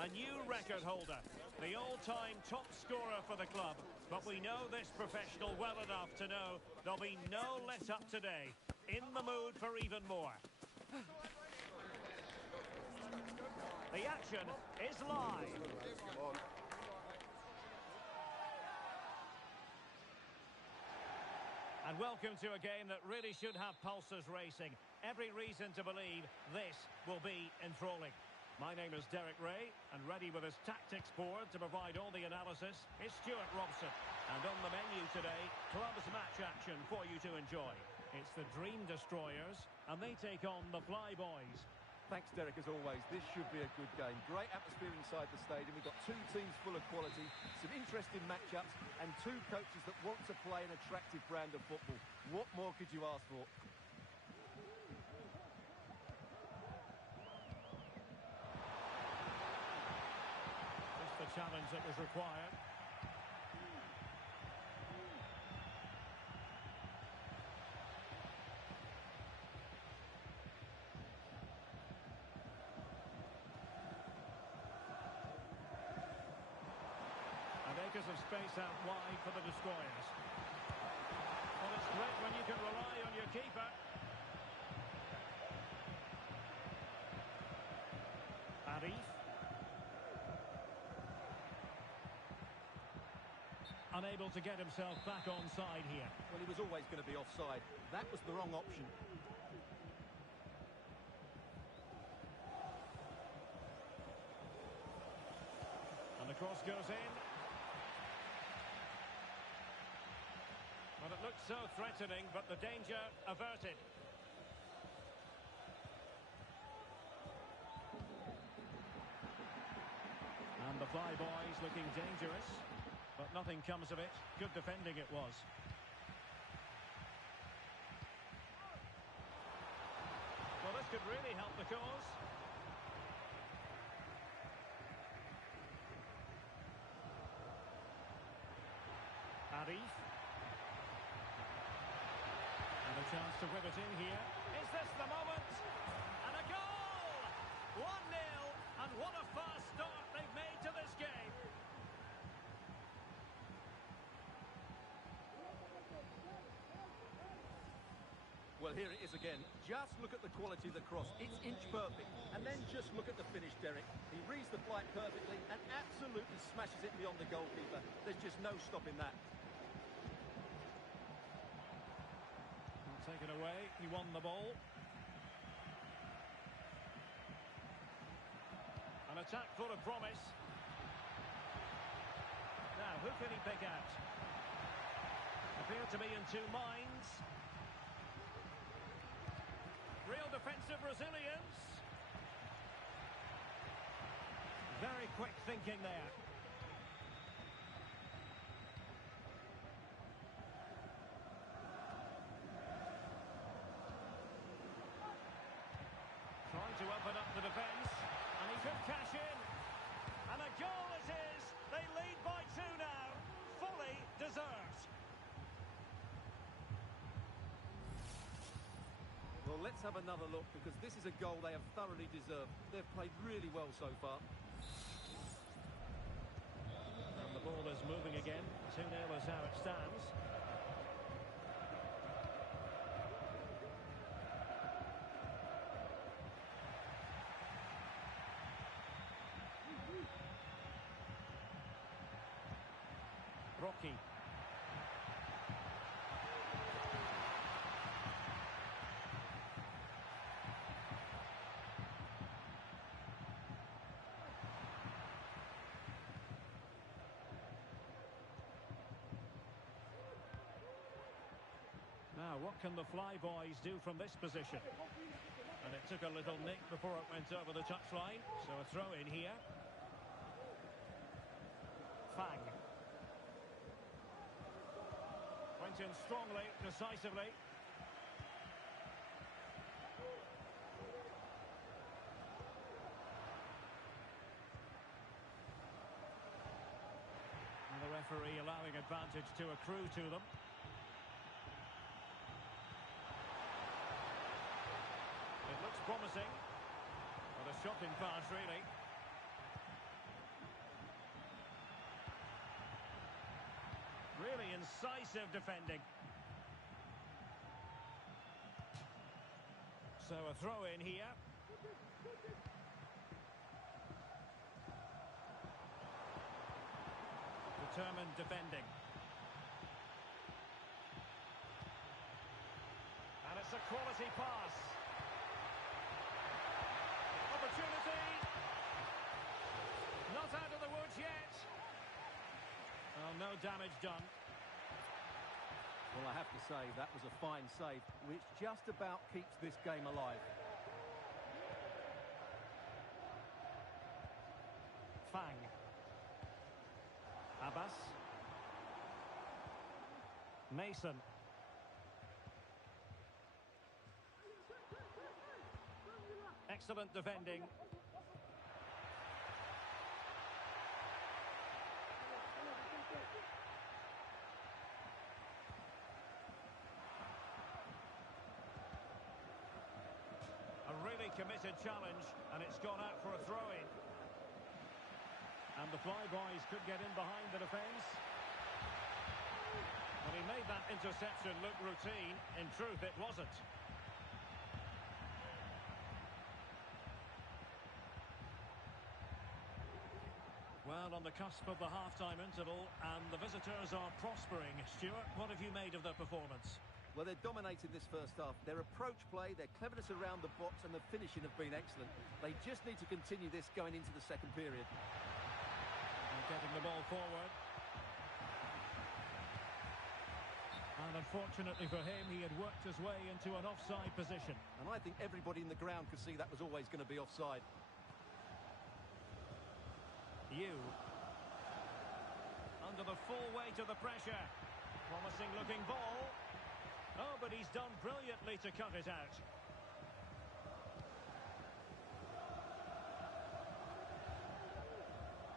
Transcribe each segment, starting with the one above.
A new record holder, the all-time top scorer for the club. But we know this professional well enough to know there'll be no let-up today. In the mood for even more. The action is live. And welcome to a game that really should have pulses racing. Every reason to believe this will be enthralling. My name is Derek Ray, and ready with his tactics board to provide all the analysis is Stuart Robson. And on the menu today, clubs match action for you to enjoy. It's the Dream Destroyers, and they take on the Flyboys. Thanks, Derek, as always. This should be a good game. Great atmosphere inside the stadium. We've got two teams full of quality, some interesting matchups, and two coaches that want to play an attractive brand of football. What more could you ask for? Just the challenge that was required. Acres of space out wide for the Destroyers. Well, it's great when you can rely on your keeper. Arif. Unable to get himself back onside here. Well, he was always going to be offside. That was the wrong option. And the cross goes in. Well, it looked so threatening, but the danger averted. And the Flyboys looking dangerous, but nothing comes of it. Good defending it was. Well, this could really help the cause. Arif. And a chance to whip it in here. Is this the moment? And a goal! 1-0, and what a fast start they've made to this game. Well, here it is again. Just look at the quality of the cross. It's inch perfect. And then just look at the finish, Derek. He reads the flight perfectly and absolutely smashes it beyond the goalkeeper. There's just no stopping that. Taken away, he won the ball. An attack full of promise. Now, who can he pick out? Appear to be in two minds. Real defensive resilience. Very quick thinking there. Trying to open up the defence, and he could cash in. And a goal it is. They lead by 2 now. Fully deserved. Well, let's have another look, because this is a goal they have thoroughly deserved. They've played really well so far. And the ball is moving again. 2-0 is how it stands. Rocky. Now, what can the Flyboys do from this position? And it took a little nick before it went over the touchline, so a throw in here. Fang. Went in strongly, decisively. And the referee allowing advantage to accrue to them. It looks promising. But a shocking pass, really. Incisive defending. So a throw in here. Determined defending. And it's a quality pass. Opportunity. Not out of the woods yet. Oh, no damage done. Well, I have to say, that was a fine save, which just about keeps this game alive. Fang. Abbas. Mason. Excellent defending. A really committed challenge, and it's gone out for a throw-in. And the Flyboys could get in behind the defence. Well, he made that interception look routine. In truth, it wasn't. Well, on the cusp of the half-time interval, and the visitors are prospering. Stuart, what have you made of their performance? Well, they're dominating this first half. Their approach play, their cleverness around the box and the finishing have been excellent. They just need to continue this going into the second period. And getting the ball forward. And unfortunately for him, he had worked his way into an offside position. And I think everybody in the ground could see that was always going to be offside. Under the full weight of the pressure. Promising looking ball. Oh, but he's done brilliantly to cut it out.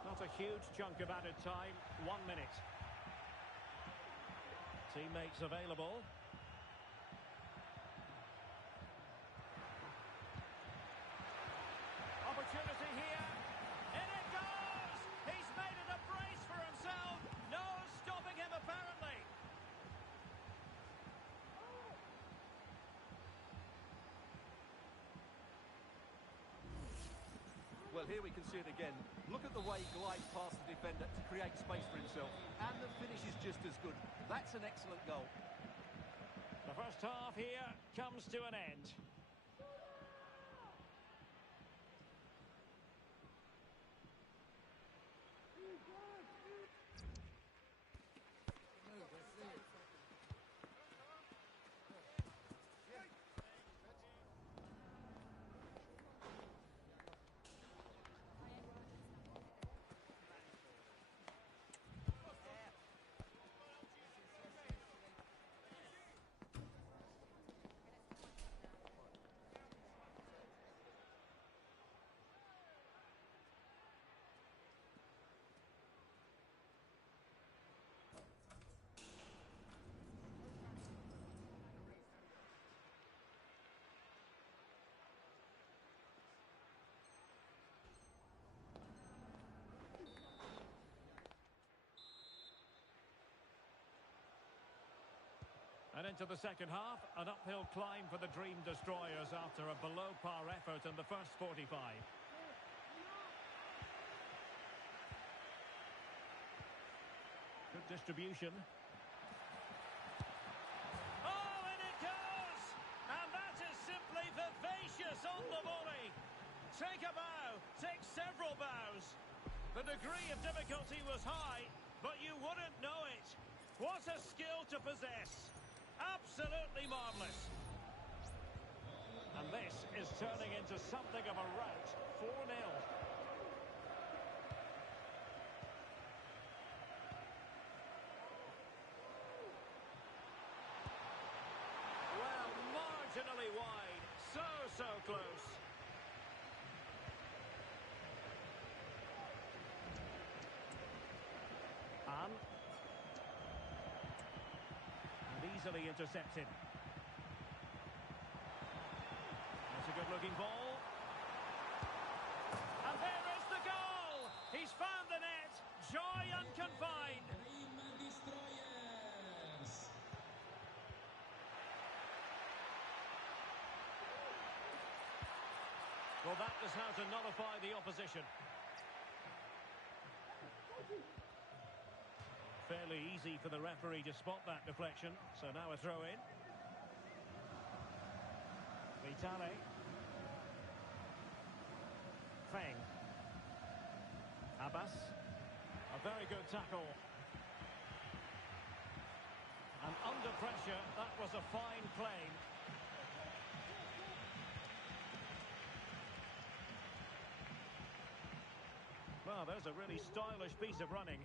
Not a huge chunk of added time. 1 minute. Teammates available. Opportunity here. In it goes! He's made it a brace for himself. No stopping him, apparently. Well, here we can see it again. Look at the way he glides past the defender to create space for himself. And the finish is just as good. That's an excellent goal. The first half here comes to an end. And into the second half, an uphill climb for the Dream Destroyers after a below-par effort in the first 45. Good distribution. Oh, and it goes! And that is simply vivacious on the volley. Take a bow, take several bows. The degree of difficulty was high, but you wouldn't know it. What a skill to possess. Absolutely marvellous. And this is turning into something of a rout. 4-0. Well, marginally wide. So close. Easily intercepted. That's a good-looking ball. And there is the goal! He's found the net. Joy unconfined. Well, that is how to nullify the opposition. Fairly easy for the referee to spot that deflection. So now a throw in. Vitale. Feng. Abbas. A very good tackle. And under pressure, that was a fine claim. Well, there's a really stylish piece of running.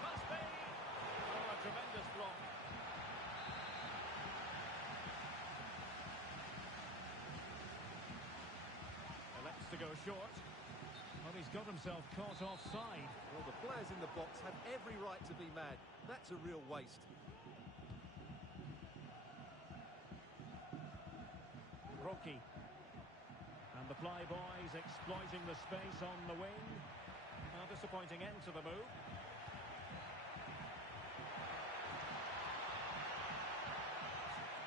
Must be! Oh, a tremendous block. Elects to go short. Well, he's got himself caught offside. Well, the players in the box have every right to be mad. That's a real waste. Rocky. And the Flyboys exploiting the space on the wing. A disappointing end to the move.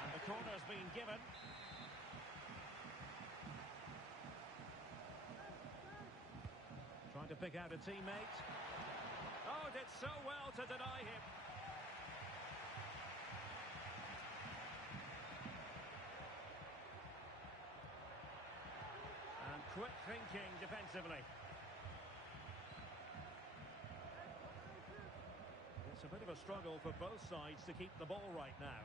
And the corner's been given. Trying to pick out a teammate. Oh, did so well to deny him. And quick thinking defensively. It's a bit of a struggle for both sides to keep the ball right now.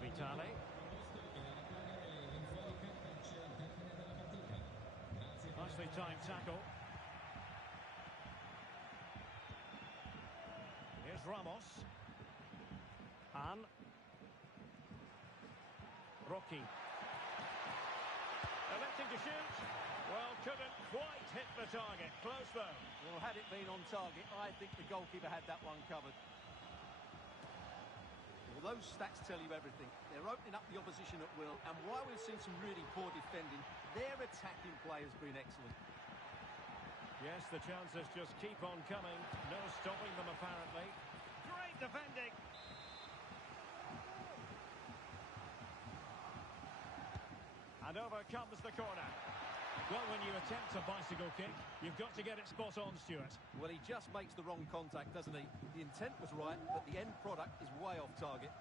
Vitale. Nicely timed tackle. Here's Ramos. And Rocky. Electing to shoot. Well, couldn't quite hit the target. Close though. Well, had it been on target, I think the goalkeeper had that one covered. Well, those stats tell you everything. They're opening up the opposition at will, and while we've seen some really poor defending, their attacking play has been excellent. Yes, the chances just keep on coming. No stopping them, apparently. Great defending. And over comes the corner. Well, when you attempt a bicycle kick, you've got to get it spot on, Stuart. Well, he just makes the wrong contact, doesn't he? The intent was right, but the end product is way off target.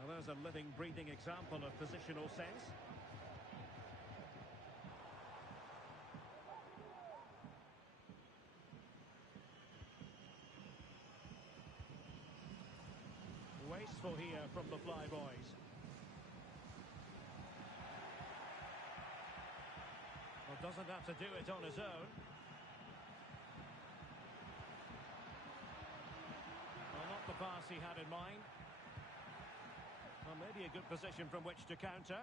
Well, there's a living, breathing example of positional sense. Wasteful here from the Flyboys. Well, doesn't have to do it on his own. Well, not the pass he had in mind. Well, maybe a good position from which to counter.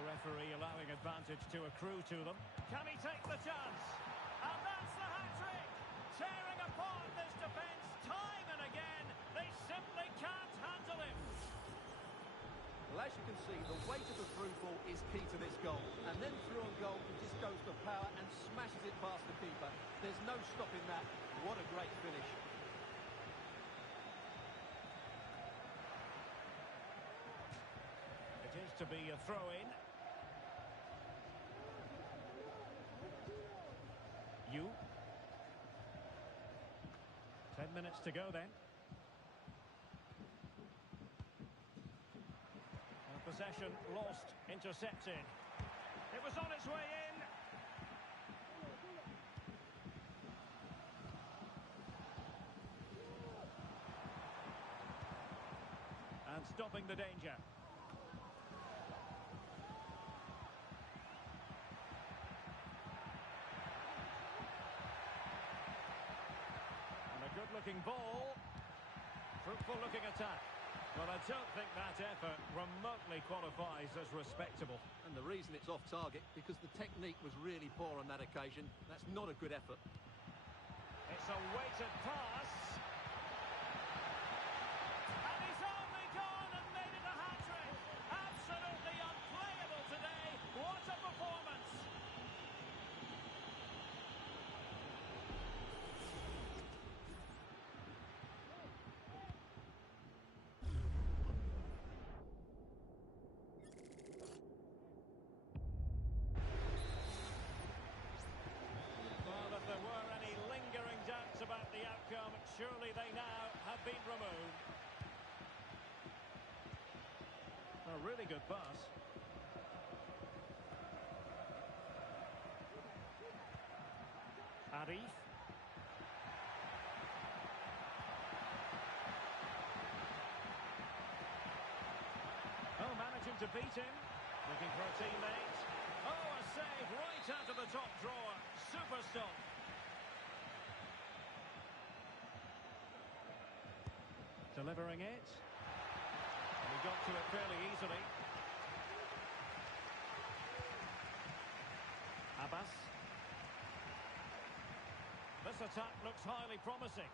Referee allowing advantage to accrue to them. Can he take the chance? And that's the hat-trick! Tearing apart this defence time and again. They simply can't handle him. Well, as you can see, the weight of the through ball is key to this goal. And then through on goal, he just goes for power and smashes it past the keeper. There's no stopping that. What a great finish. It is to be a throw-in. You. 10 minutes to go then. And possession lost, intercepted. It was on its way in. And stopping the danger. Good-looking ball. Fruitful looking attack. Well, I don't think that effort remotely qualifies as respectable. And the reason it's off target, because the technique was really poor on that occasion. That's not a good effort. It's a weighted pass. And he's only gone and made it a hat-trick. Absolutely unplayable today. What a performance. Well, if there were any lingering doubts about the outcome, surely they now have been removed. A really good pass. Arif. Oh, managing to beat him. Looking for a teammate. Oh, a save right out of the top drawer. Super stop. Delivering it. And he got to it fairly easily. Abbas. This attack looks highly promising.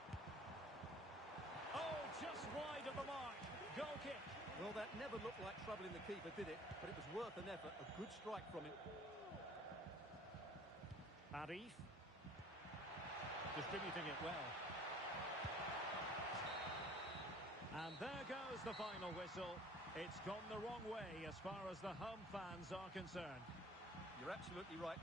Oh, just wide of the mark. Goal kick. Well, that never looked like troubling the keeper, did it? But it was worth an effort. A good strike from him. Arif. Distributing it well. And there goes the final whistle. It's gone the wrong way as far as the home fans are concerned. You're absolutely right.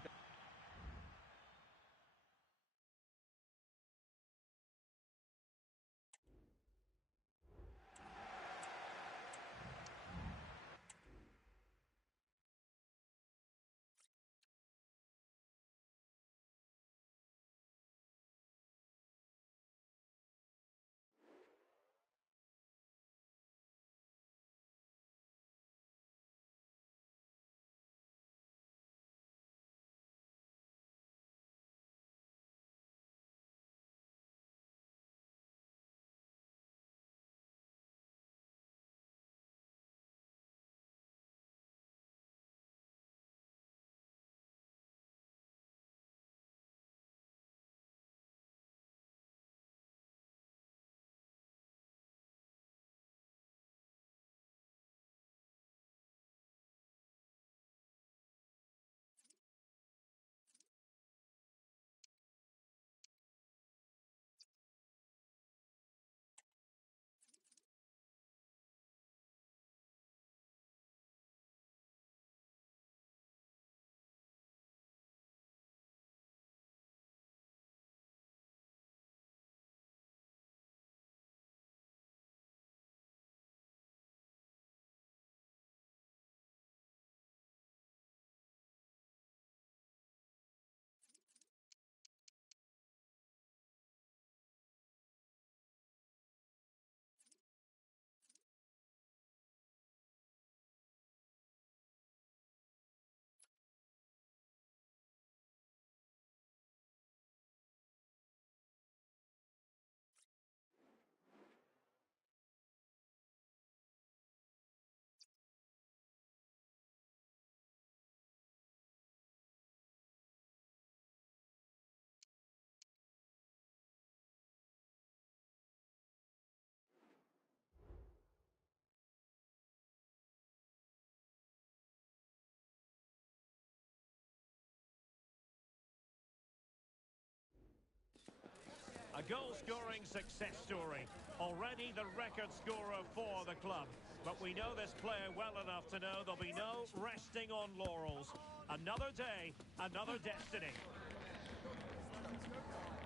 A goal-scoring success story. Already the record scorer for the club. But we know this player well enough to know there'll be no resting on laurels. Another day, another destiny.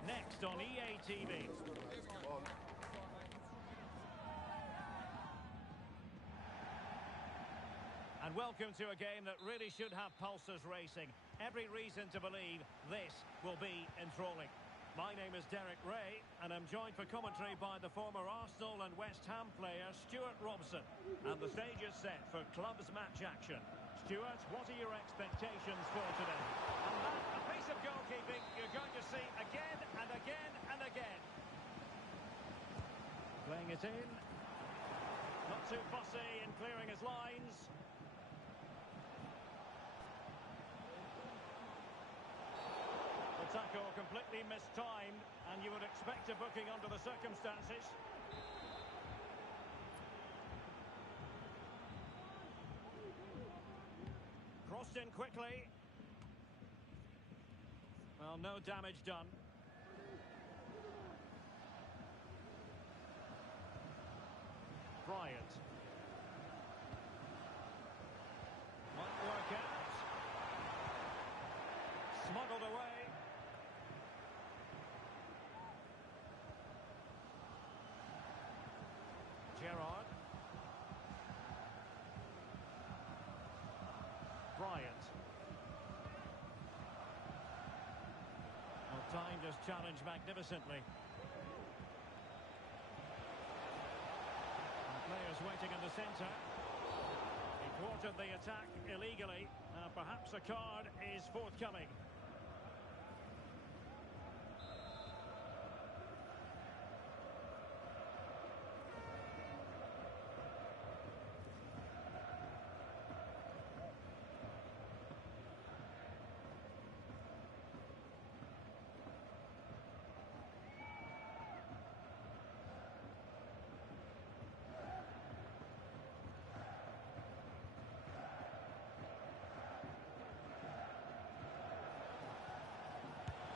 Next on EA TV. And welcome to a game that really should have pulses racing. Every reason to believe this will be enthralling. My name is Derek Ray, and I'm joined for commentary by the former Arsenal and West Ham player Stuart Robson. And the stage is set for clubs match action. Stuart, what are your expectations for today? And that, a piece of goalkeeping you're going to see again and again and again. Playing it it in. Not too fussy in clearing his lines. The tackle completely mistimed, and you would expect a booking under the circumstances. Crossed in quickly. Well, no damage done. Bryant. Might work out. Smuggled away. Gerrard. Bryant. Well, timed his challenge magnificently. Players waiting in the centre. He thwarted the attack illegally. Perhaps a card is forthcoming.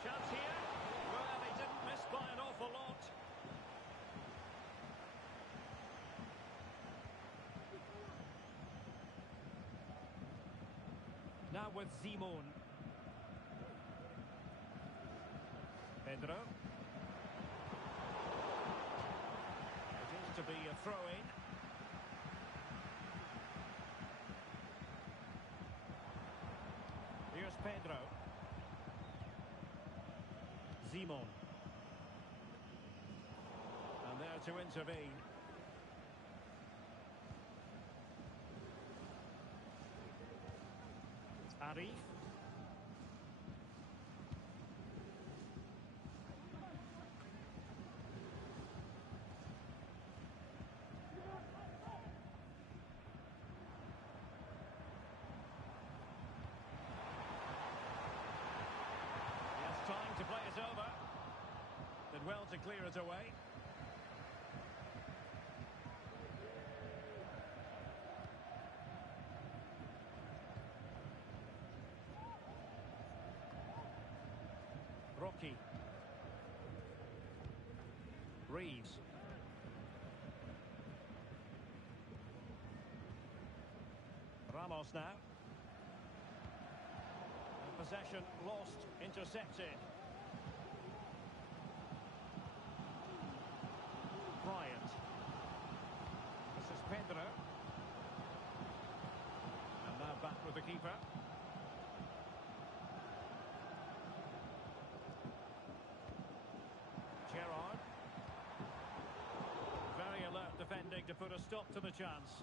Chance here. Well, he didn't miss by an awful lot. Now with Simon. Pedro. It is to be a throw-in. Here's Pedro. Simon. And there to intervene. Arif. Yes, time to play it over. Did well to clear it away. Rocky. Reeves. Ramos now. Possession lost, intercepted. Bryant. This is Pedro. And now back with the keeper. Gerrard. Very alert defending to put a stop to the chance.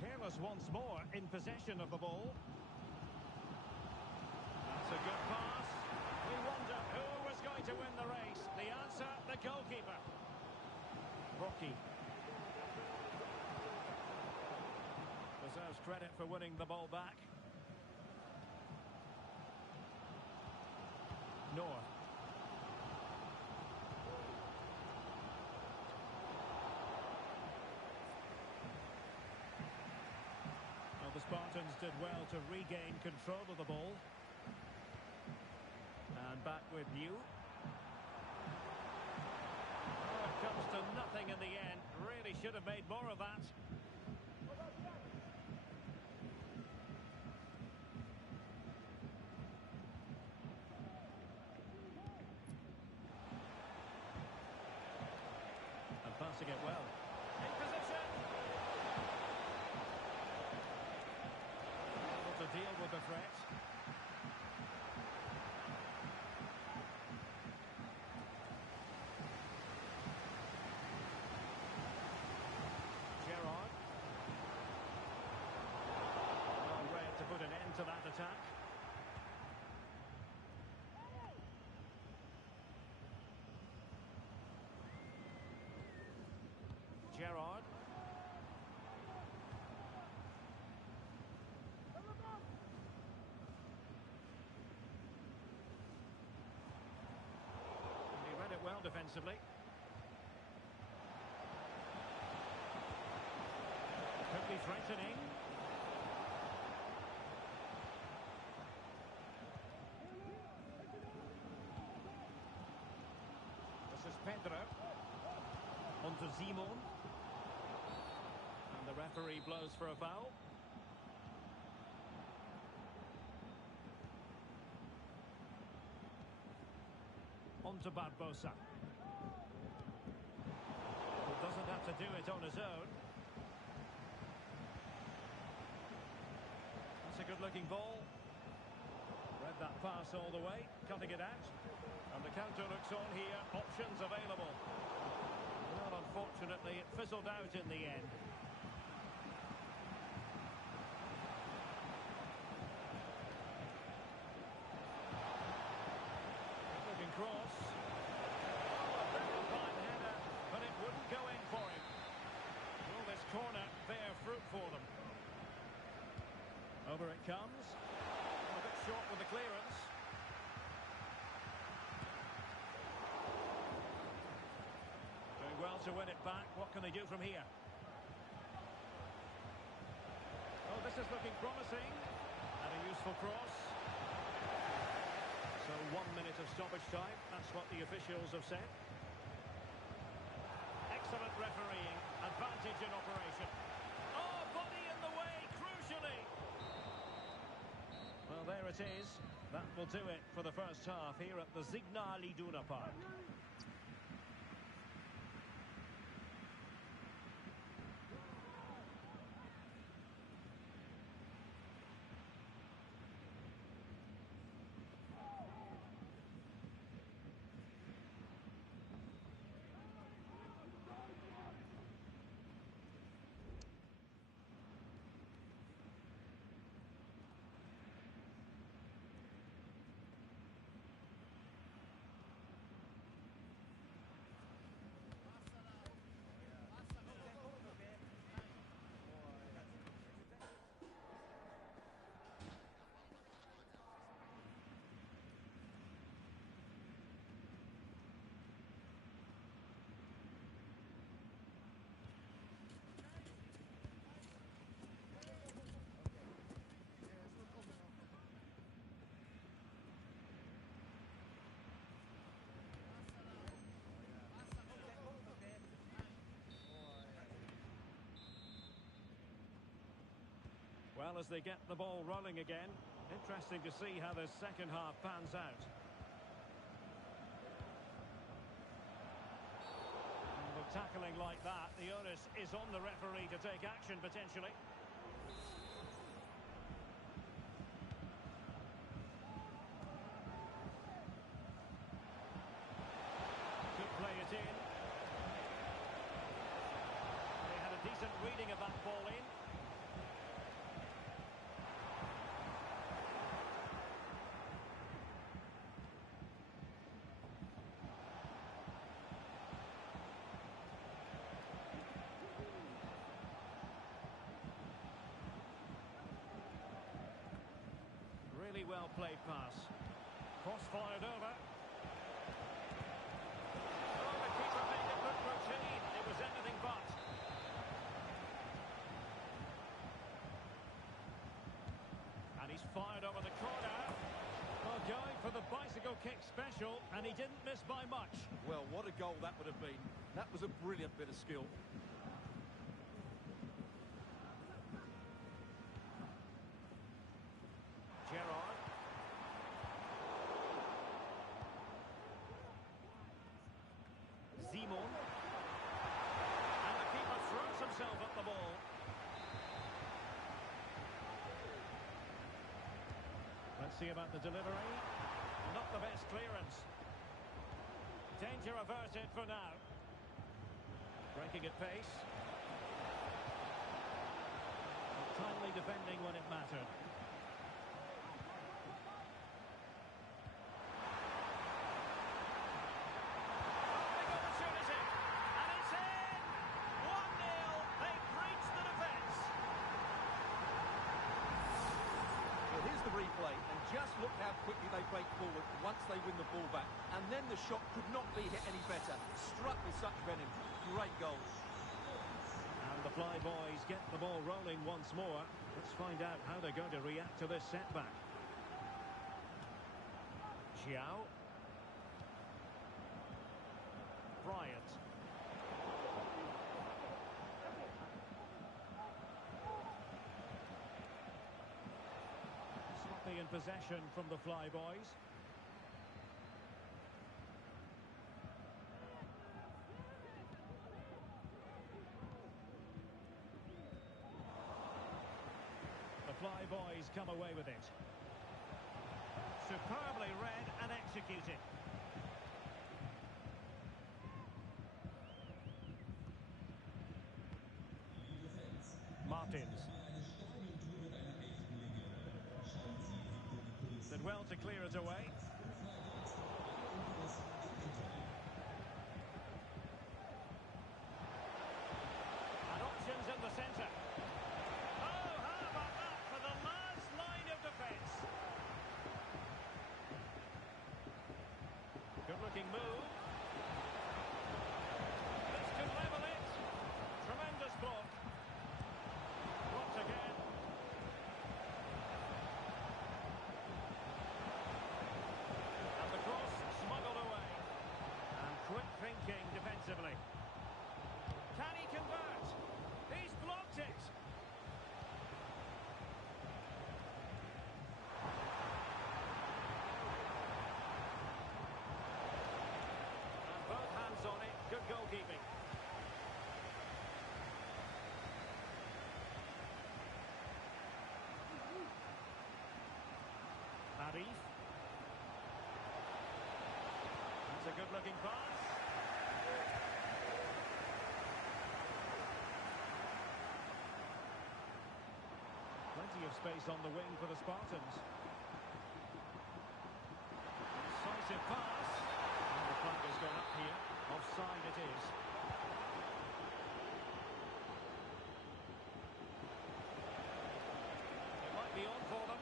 Careless once more in possession of the ball. That's a good pass. We wonder who was going to win the race. The answer, the goalkeeper. Rocky. Deserves credit for winning the ball back. Noah. Well, the Spartans did well to regain control of the ball. And back with you. Oh, it comes to nothing in the end. Really should have made more of that. And passing it well. In position. Able to deal with the threat. Gerrard. Well read to put an end to that attack. defensively. Could be threatening. This is Pedro. On to Simon. And the referee blows for a foul. On to Barbosa. He doesn't have to do it on his own. That's a good-looking ball. Read that pass all the way, cutting it out. And the counter looks on here. Options available. Well, unfortunately, it fizzled out in the end. Looking cross. Oh, a very fine header, but it wouldn't go in for him. Will this corner bear fruit for them? Over it comes. A bit short with the clearance. Doing well to win it back. What can they do from here? Oh, this is looking promising. And a useful cross. So 1 minute of stoppage time. That's what the officials have said. Excellent refereeing. Advantage in operation. Oh, body in the way, crucially. Well, there it is. That will do it for the first half here at the Signal Iduna Park. Well, as they get the ball rolling again, interesting to see how the second half pans out. And with tackling like that, the onus is on the referee to take action potentially. Could play it in. They had a decent reading of that ball in. Really well played pass. Cross fired over. Oh, the keeper made it look routine. It was anything but. And he's fired over the corner. Well, going for the bicycle kick special, and he didn't miss by much. Well, what a goal that would have been. That was a brilliant bit of skill. Gerrard. Simon. And the keeper throws himself at the ball. Let's see about the delivery. Not the best clearance. Danger averted for now. Breaking at pace. Timely defending when it mattered. Replay, and Just look how quickly they break forward once they win the ball back. And then the shot could not be hit any better. Struck with such venom. Great goal. And the Flyboys get the ball rolling once more. Let's find out how they're going to react to this setback. Xiao. Bryant. Sloppy in possession from the Flyboys. The Flyboys come away with it. Superbly read and executed. Martins. Did well to clear it away. And options in the centre. Oh, how about that for the last line of defence? Good-looking move. This could level it. Tremendous block. Blocked again. And the cross smuggled away. And quick thinking defensively. Can he convert? He's blocked it. And both hands on it. Good goalkeeping. Arif. That's a good-looking pass. Plenty of space on the wing for the Spartans. Decisive pass. And the flag has gone up here. Offside it is. It might be on for them.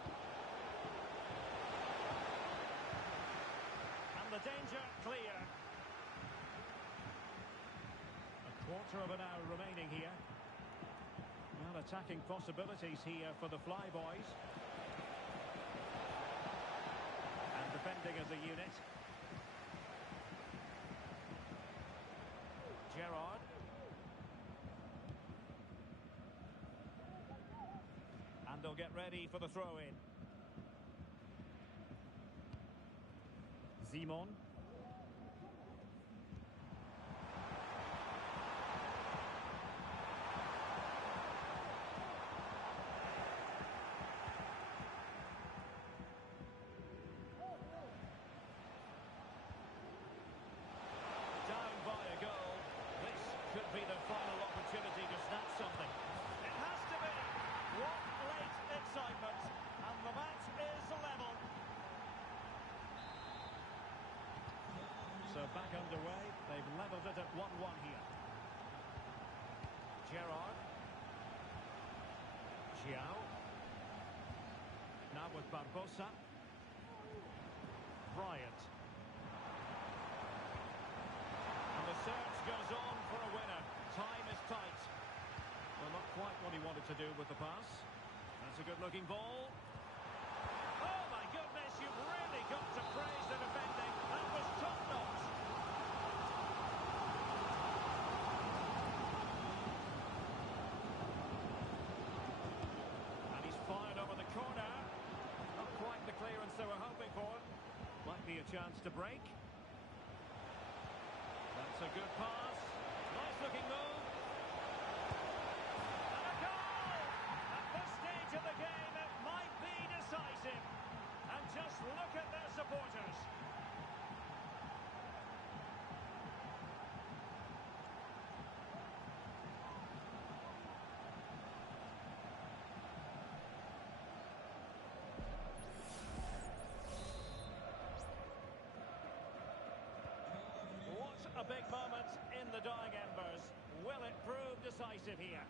And the danger clear. A quarter of an hour remaining here. Well, attacking possibilities here for the Flyboys. And defending as a unit. Gerrard. And they'll get ready for the throw-in. Simon. Down by a goal. This could be the final opportunity to snatch something. It has to be. What late excitement. And the match is level. So back underway. They've levelled it at 1-1 here. Gerrard. Xiao. Now with Barbosa. Bryant. And the search goes on for a winner. Time is tight. Well, not quite what he wanted to do with the pass. That's a good-looking ball. Oh, my goodness, you've really got to praise the defending. That was top-notch. And he's fired over the corner. Not quite the clearance they were hoping for. Might be a chance to break. That's a good pass. Nice looking move. And a goal! At this stage of the game, it might be decisive. And just look at their supporters. A big moment in the dying embers. Will it prove decisive here?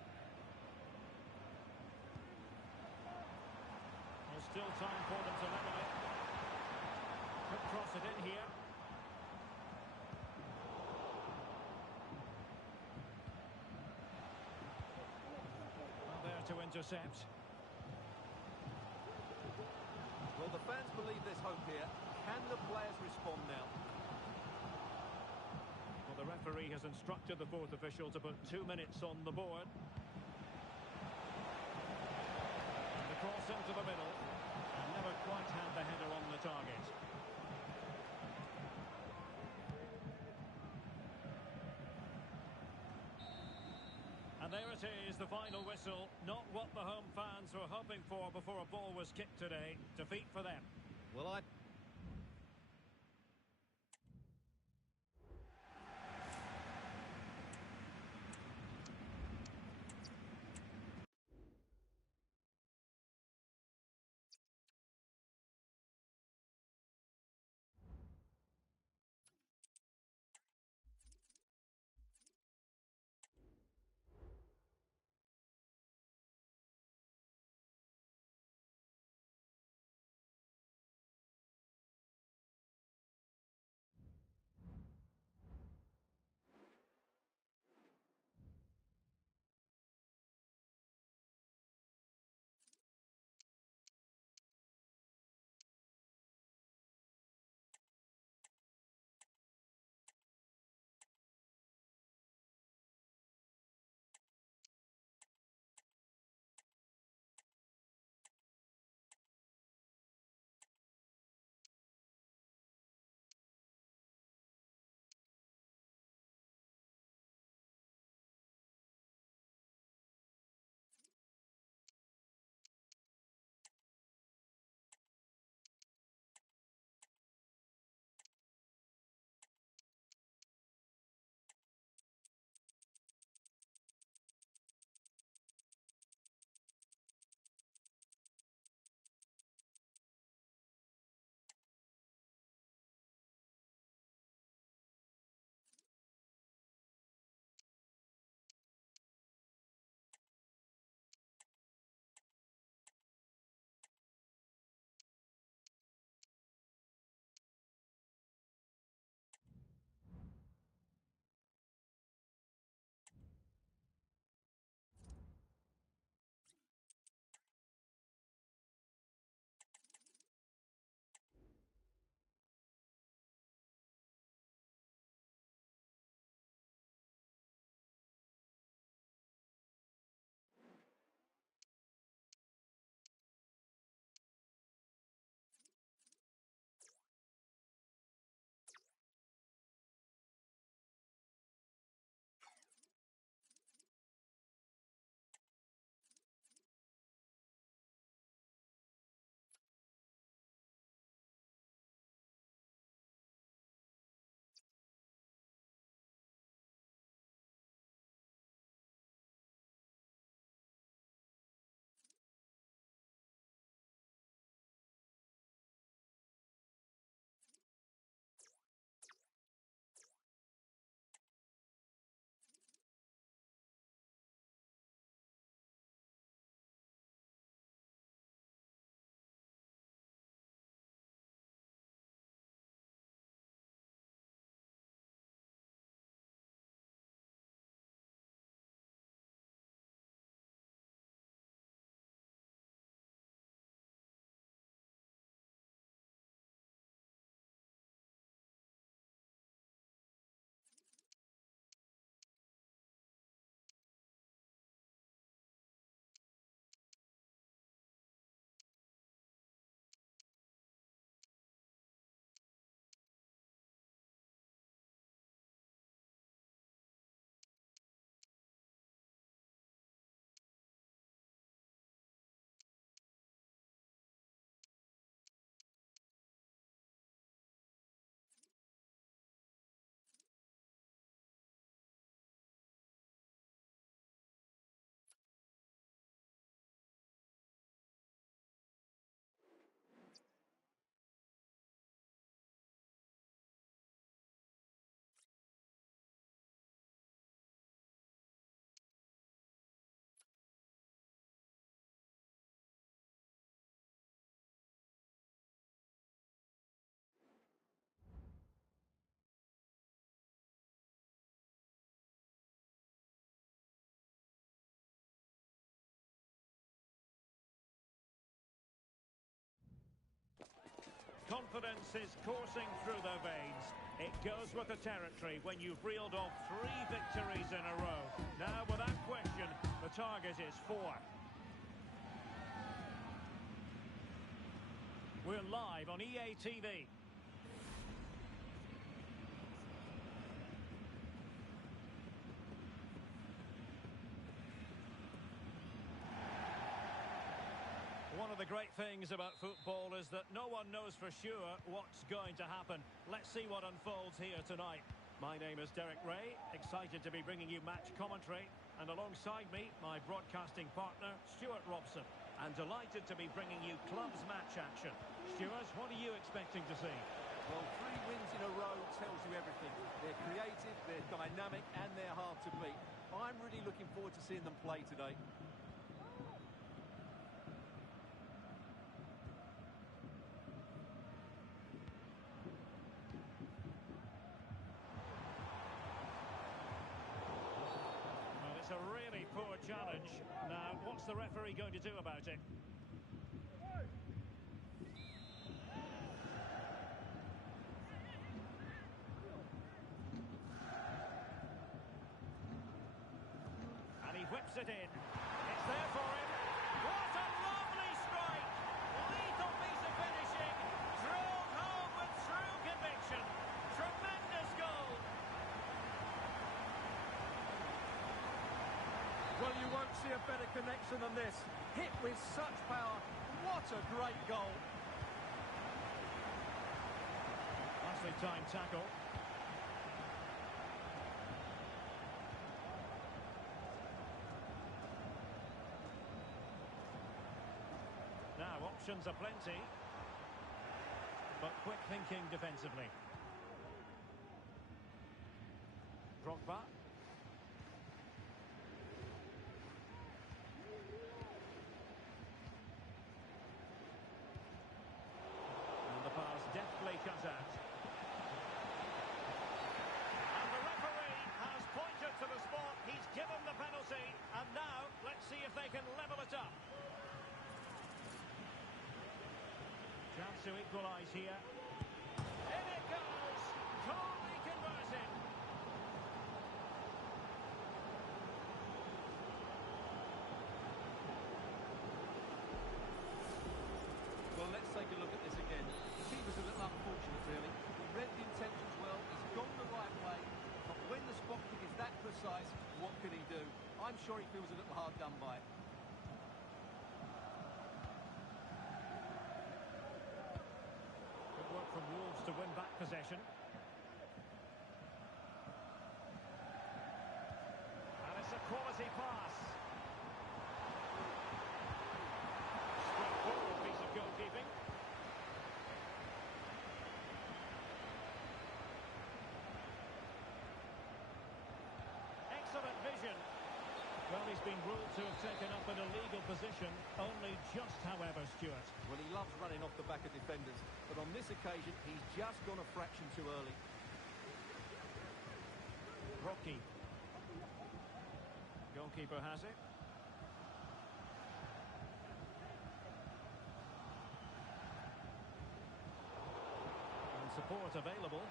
Well, still time for them to level it. Could cross it in here. Well, there to intercept. Well, the fans believe there's hope here. Can the players respond now? Well, the referee has instructed the fourth official to put 2 minutes on the board. And the cross into the middle. And never quite had the header on the target. And there it is, the final whistle. Not what the home fans were hoping for before a ball was kicked today. Defeat for them. Well, I confidence is coursing through their veins. It goes with the territory when you've reeled off 3 victories in a row. Now, without question, the target is 4. We're live on EA TV. One of the great things about football is that no one knows for sure what's going to happen. Let's see what unfolds here tonight. My name is Derek Ray, excited to be bringing you match commentary, and alongside me, my broadcasting partner, Stuart Robson. And delighted to be bringing you clubs match action. Stuart, what are you expecting to see? Well, 3 wins in a row tells you everything. They're creative, they're dynamic, and they're hard to beat. I'm really looking forward to seeing them play today. It's a really poor challenge. Now, what's the referee going to do about it? And he whips it in. It's there for him. What a lovely strike! Lethal piece of finishing. Drilled home with true conviction. Tremendous goal. Well, you won't see a better connection than this. Hit with such power. What a great goal. Nicely timed tackle. Now, options are plenty. But quick thinking defensively. Drogba. Deftly cut out. And the referee has pointed to the spot. He's given the penalty. And now, let's see if they can level it up. Chance to equalise here. In it goes. Totally converted. Well, let's take a look at this again. The keeper's a little unfortunate, really. He read the intentions well, he's gone the right way, but when the spot kick is that precise, what can he do? I'm sure he feels a little hard done by it. Good work from Wolves to win back possession. And it's a quality pass. Straightforward piece of goalkeeping. Excellent vision. Well, he's been ruled to have taken up an illegal position, only just, however, Stuart. Well, he loves running off the back of defenders, but on this occasion, he's just gone a fraction too early. Rocky. Goalkeeper has it. And support available.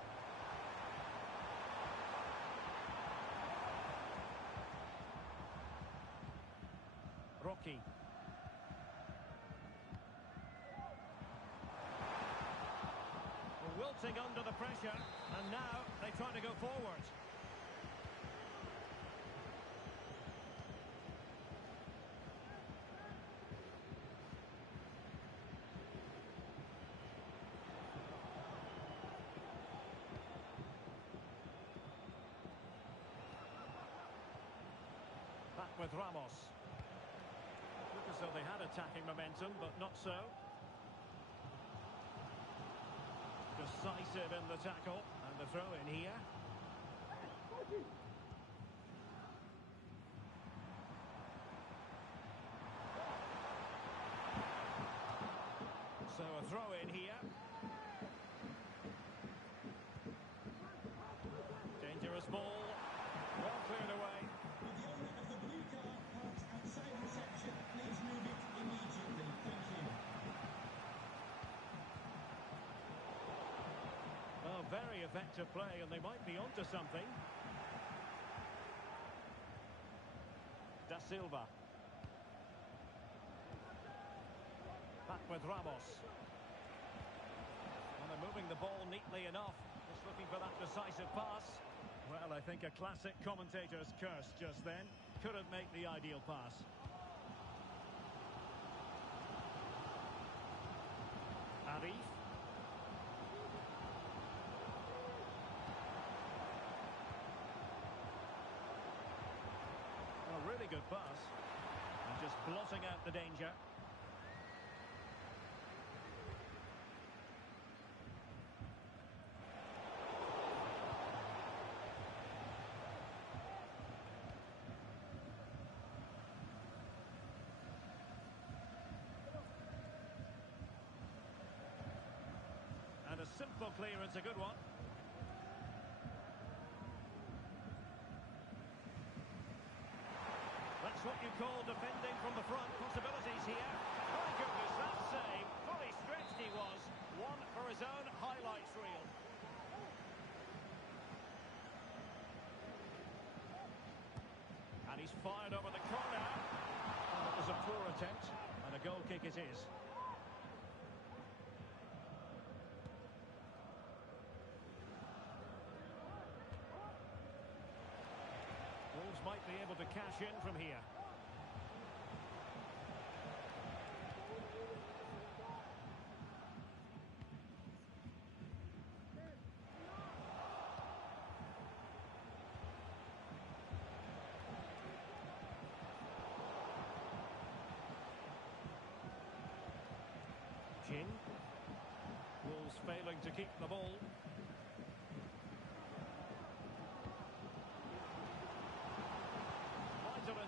Rocky. Wilting under the pressure, and now they try to go forward. Back with Ramos. Look as though they had attacking momentum, but not so. Decisive in the tackle, and the throw in here. So a throw in here. Dangerous ball. Well cleared away. With the owner of the blue car parked outside reception, please move it immediately. Thank you. very effective play, and they might be onto something. Da Silva. Back with Ramos. And they're moving the ball neatly enough. Just looking for that decisive pass. Well, I think a classic commentator's curse just then. Couldn't make the ideal pass. Arif. A really good pass. And just blotting out the danger. And a simple clearance, a good one. That's what you call defending from the front. Possibilities here. My goodness, that save. Fully stretched he was. One for his own highlights reel. And he's fired over the corner. And it was a poor attempt. And a goal kick it is. Wolves might be able to cash in from here. Jin. Wolves failing to keep the ball.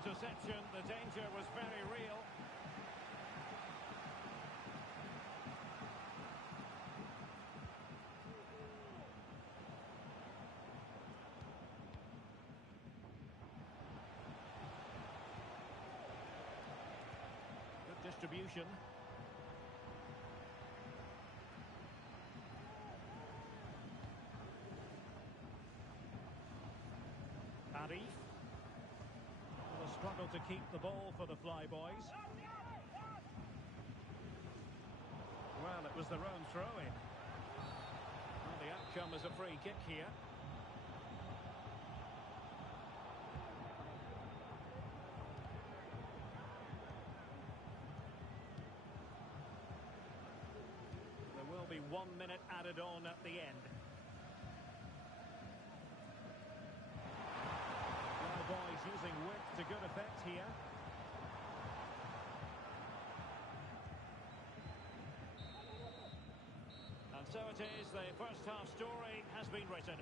Interception, the danger was very real. Good distribution. Arif. Struggle to keep the ball for the Flyboys. Well, it was their own throw-in. Well, the outcome is a free kick here. There will be 1 minute added on at the end. Boys using width to good effect here. And so it is, the first half story has been written.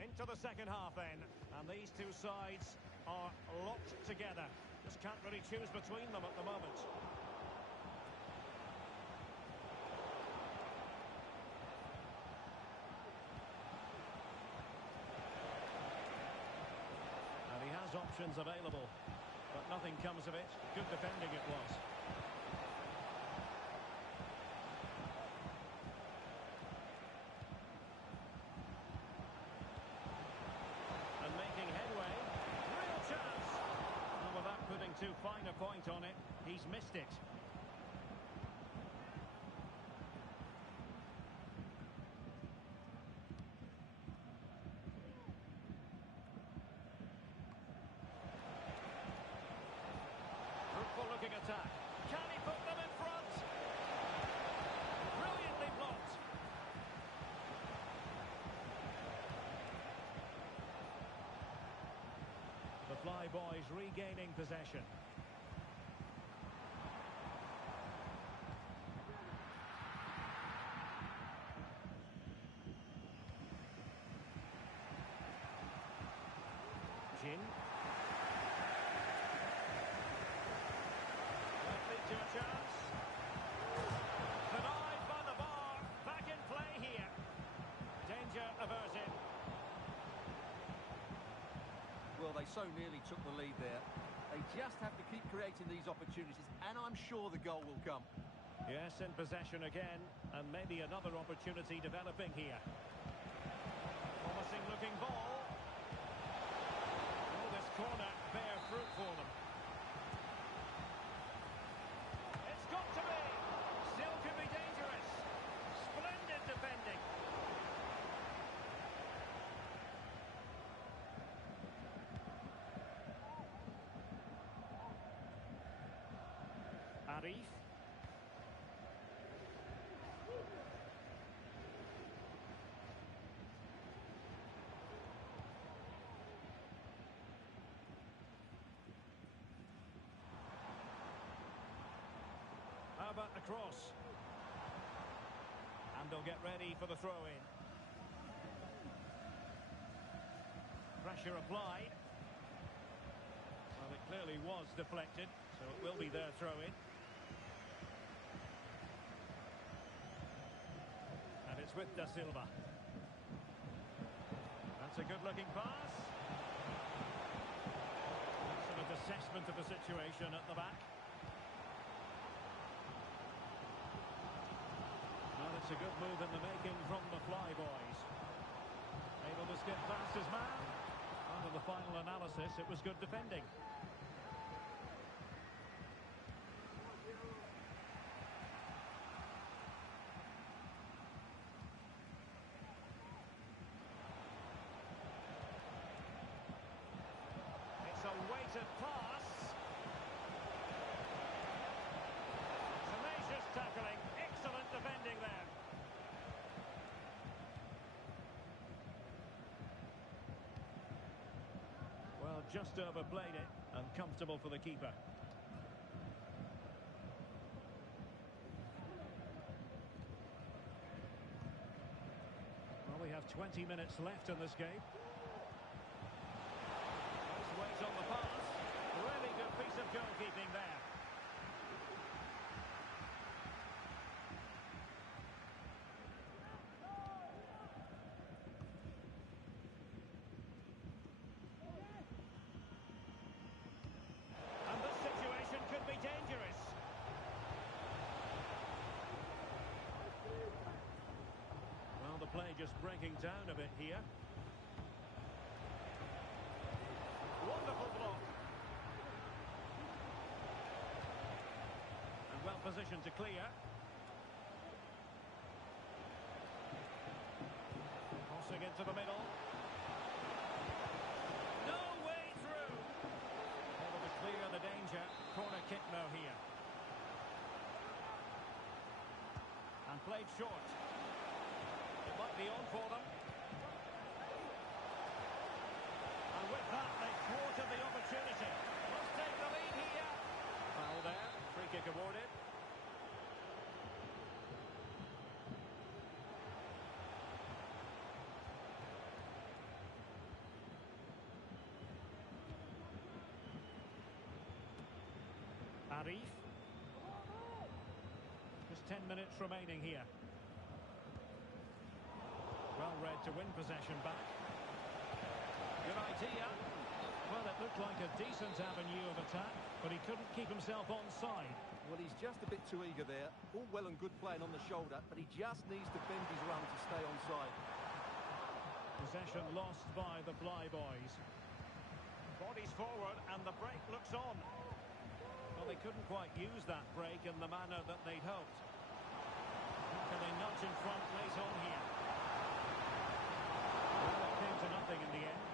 Into the second half then, and these two sides are locked together. Just can't really choose between them at the moment. And he has options available, but nothing comes of it. Good defending it was. Too fine a point on it, he's missed it. attack. Can he put them in front? Brilliantly blocked. The Flyboys regaining possession. Jin. Might lead to a chance. Denied by the bar. Back in play here. Danger averted. Well, they so nearly took the lead there. They just have to keep creating these opportunities, and I'm sure the goal will come. Yes, in possession again, and maybe another opportunity developing here. Promising looking ball. Oh, this corner bear fruit for them. It's got to be. Still could be dangerous. Splendid defending. Arif. How about the cross? And they'll get ready for the throw-in. Pressure applied. Well, it clearly was deflected, so it will be their throw-in. And it's with Da Silva. That's a good-looking pass. Excellent assessment of the situation at the back. Well, it's a good move in the making from the Flyboys. Able to skip past his man. Under the final analysis, it was good defending. It's a weighted pass. Tenacious tackling. Excellent defending there. Well, just overplayed it, and comfortable for the keeper. Well, we have 20 minutes left in this game. Nice weight on the pass. Really good piece of goalkeeping there. And this situation could be dangerous. Well, the play just breaking down a bit here. Wonderful block. And well positioned to clear. Crossing into the middle. No way through. Able to clear the danger. Corner kick now here. And played short. It might be on for them. And with that, they thwarted the opportunity. Must take the lead here. Foul there. Free kick awarded. Arif. Just 10 minutes remaining here. Well read to win possession back. Good idea. Well, it looked like a decent avenue of attack, but he couldn't keep himself onside. Well, he's just a bit too eager there. All well and good playing on the shoulder, but he just needs to bend his run to stay onside. Possession lost by the Flyboys. Bodies forward, and the break looks on. Well, they couldn't quite use that break in the manner that they'd hoped. Can they nudge in front late on here? Well, it came to nothing in the end.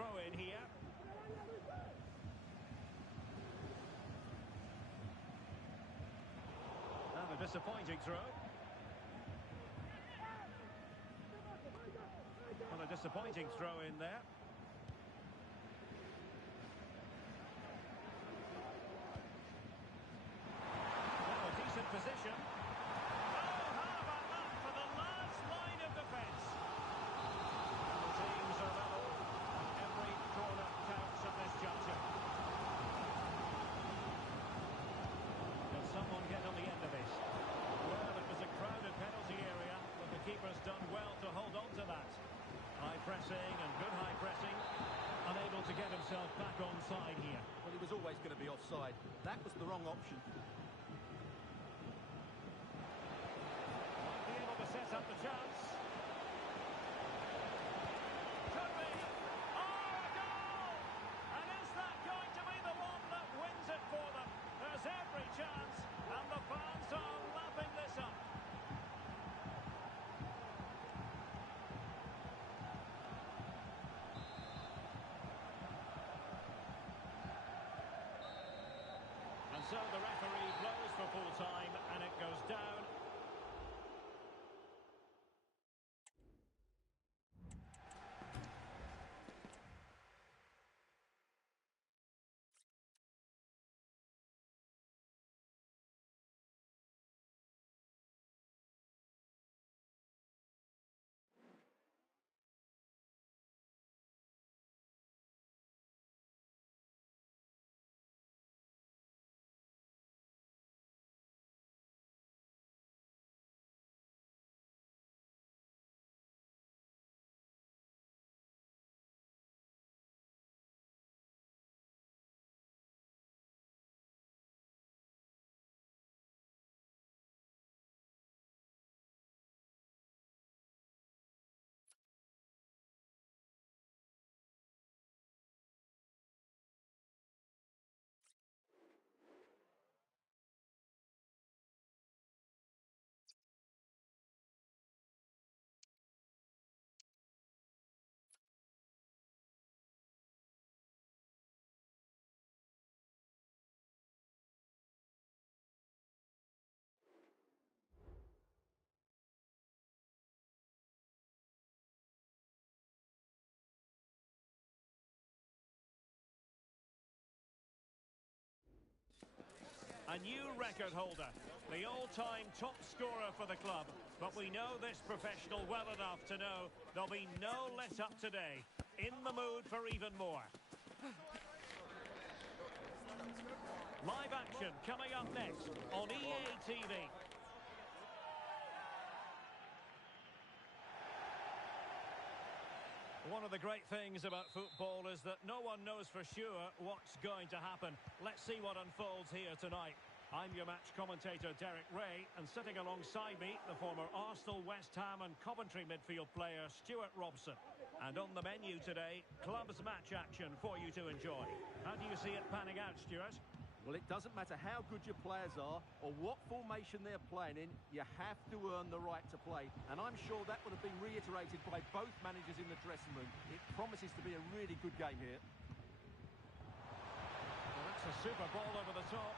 throw in here. And a disappointing throw. Well, a disappointing throw in there. Now a decent position. Oh, how about that for the last line of defence? The teams are level. Every corner counts at this juncture. Can someone get on the end of this? Well, it was a crowded penalty area, but the keeper's done well to hold on to that. High pressing and good high pressing. Unable to get himself back onside here. Well, he was always going to be offside. That was the wrong option. Might be able to set up the chance. Could be. Oh, a goal! And is that going to be the one that wins it for them? There's every chance, and the fans are lapping this up. And so the referee blows for full time, and it goes down. A new record holder, the all-time top scorer for the club. But we know this professional well enough to know there'll be no let-up today. In the mood for even more. Live action coming up next on EA TV. One of the great things about football is that no one knows for sure what's going to happen. Let's see what unfolds here tonight. I'm your match commentator, Derek Ray, and sitting alongside me, the former Arsenal, West Ham and Coventry midfield player, Stuart Robson. And on the menu today, clubs match action for you to enjoy. How do you see it panning out, Stuart? Well, it doesn't matter how good your players are or what formation they're playing in, you have to earn the right to play. And I'm sure that would have been reiterated by both managers in the dressing room. It promises to be a really good game here. Well, that's a super ball over the top.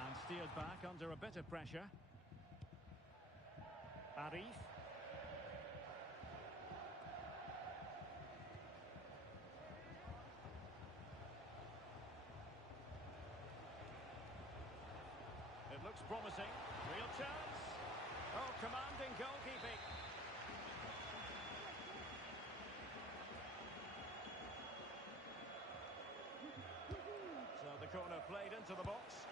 And steered back under a bit of pressure. Arif. It looks promising. Real chance. Oh, commanding goalkeeping. So the corner played into the box.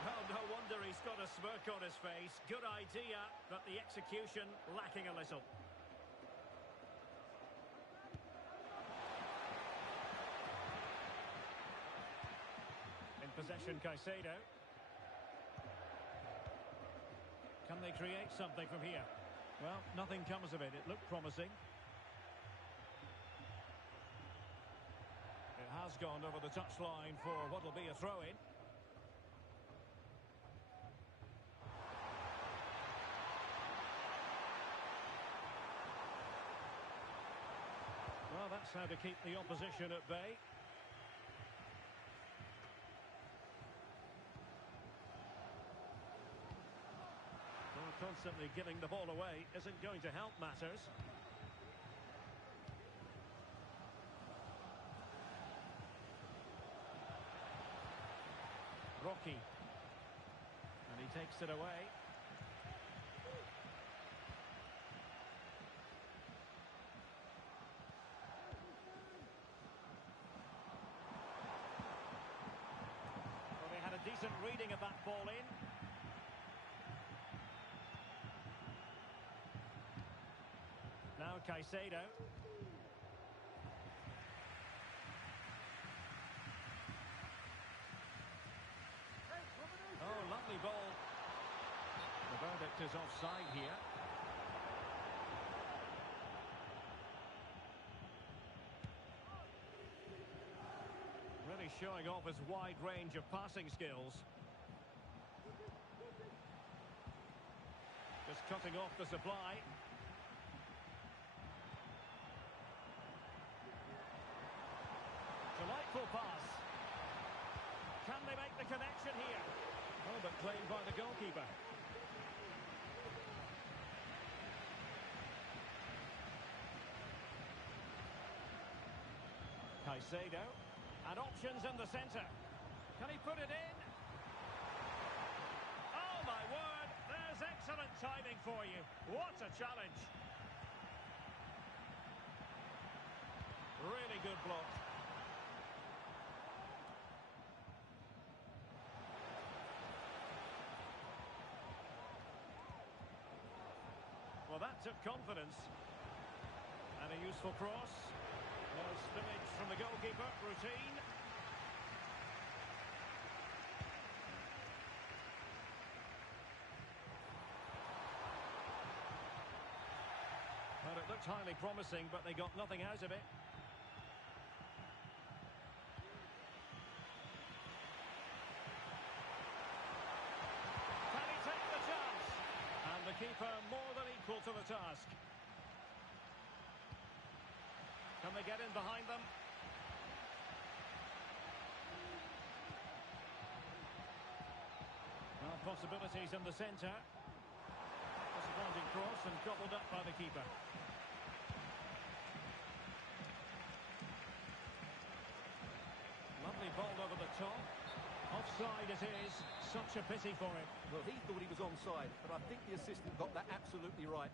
Oh, no wonder he's got a smirk on his face. Good idea, but the execution lacking a little. In possession, Caicedo. Can they create something from here? Well, nothing comes of it. It looked promising. It has gone over the touchline for what will be a throw-in. Well, That's how to keep the opposition at bay. Well, constantly giving the ball away isn't going to help matters. Rocky. And he takes it away. Well, they had a decent reading of that ball in. Now Caicedo. Oh, lovely ball. The verdict is offside here. Really showing off his wide range of passing skills. Just cutting off the supply. Delightful pass. Can they make the connection here? Oh, but claimed by the goalkeeper. Caicedo. And options in the centre. Can he put it in? Oh, my word. There's excellent timing for you. What a challenge. Really good block. Well, that took confidence. And a useful cross. No spillage from the goalkeeper. Routine. Well, it looked highly promising, but they got nothing out of it. Can he take the chance? And the keeper more than equal to the task. Can they get in behind them? Well, possibilities in the centre. Disappointing cross and gobbled up by the keeper. Lovely ball over the top. Offside it is. Such a pity for him. Well, he thought he was onside, but I think the assistant got that absolutely right.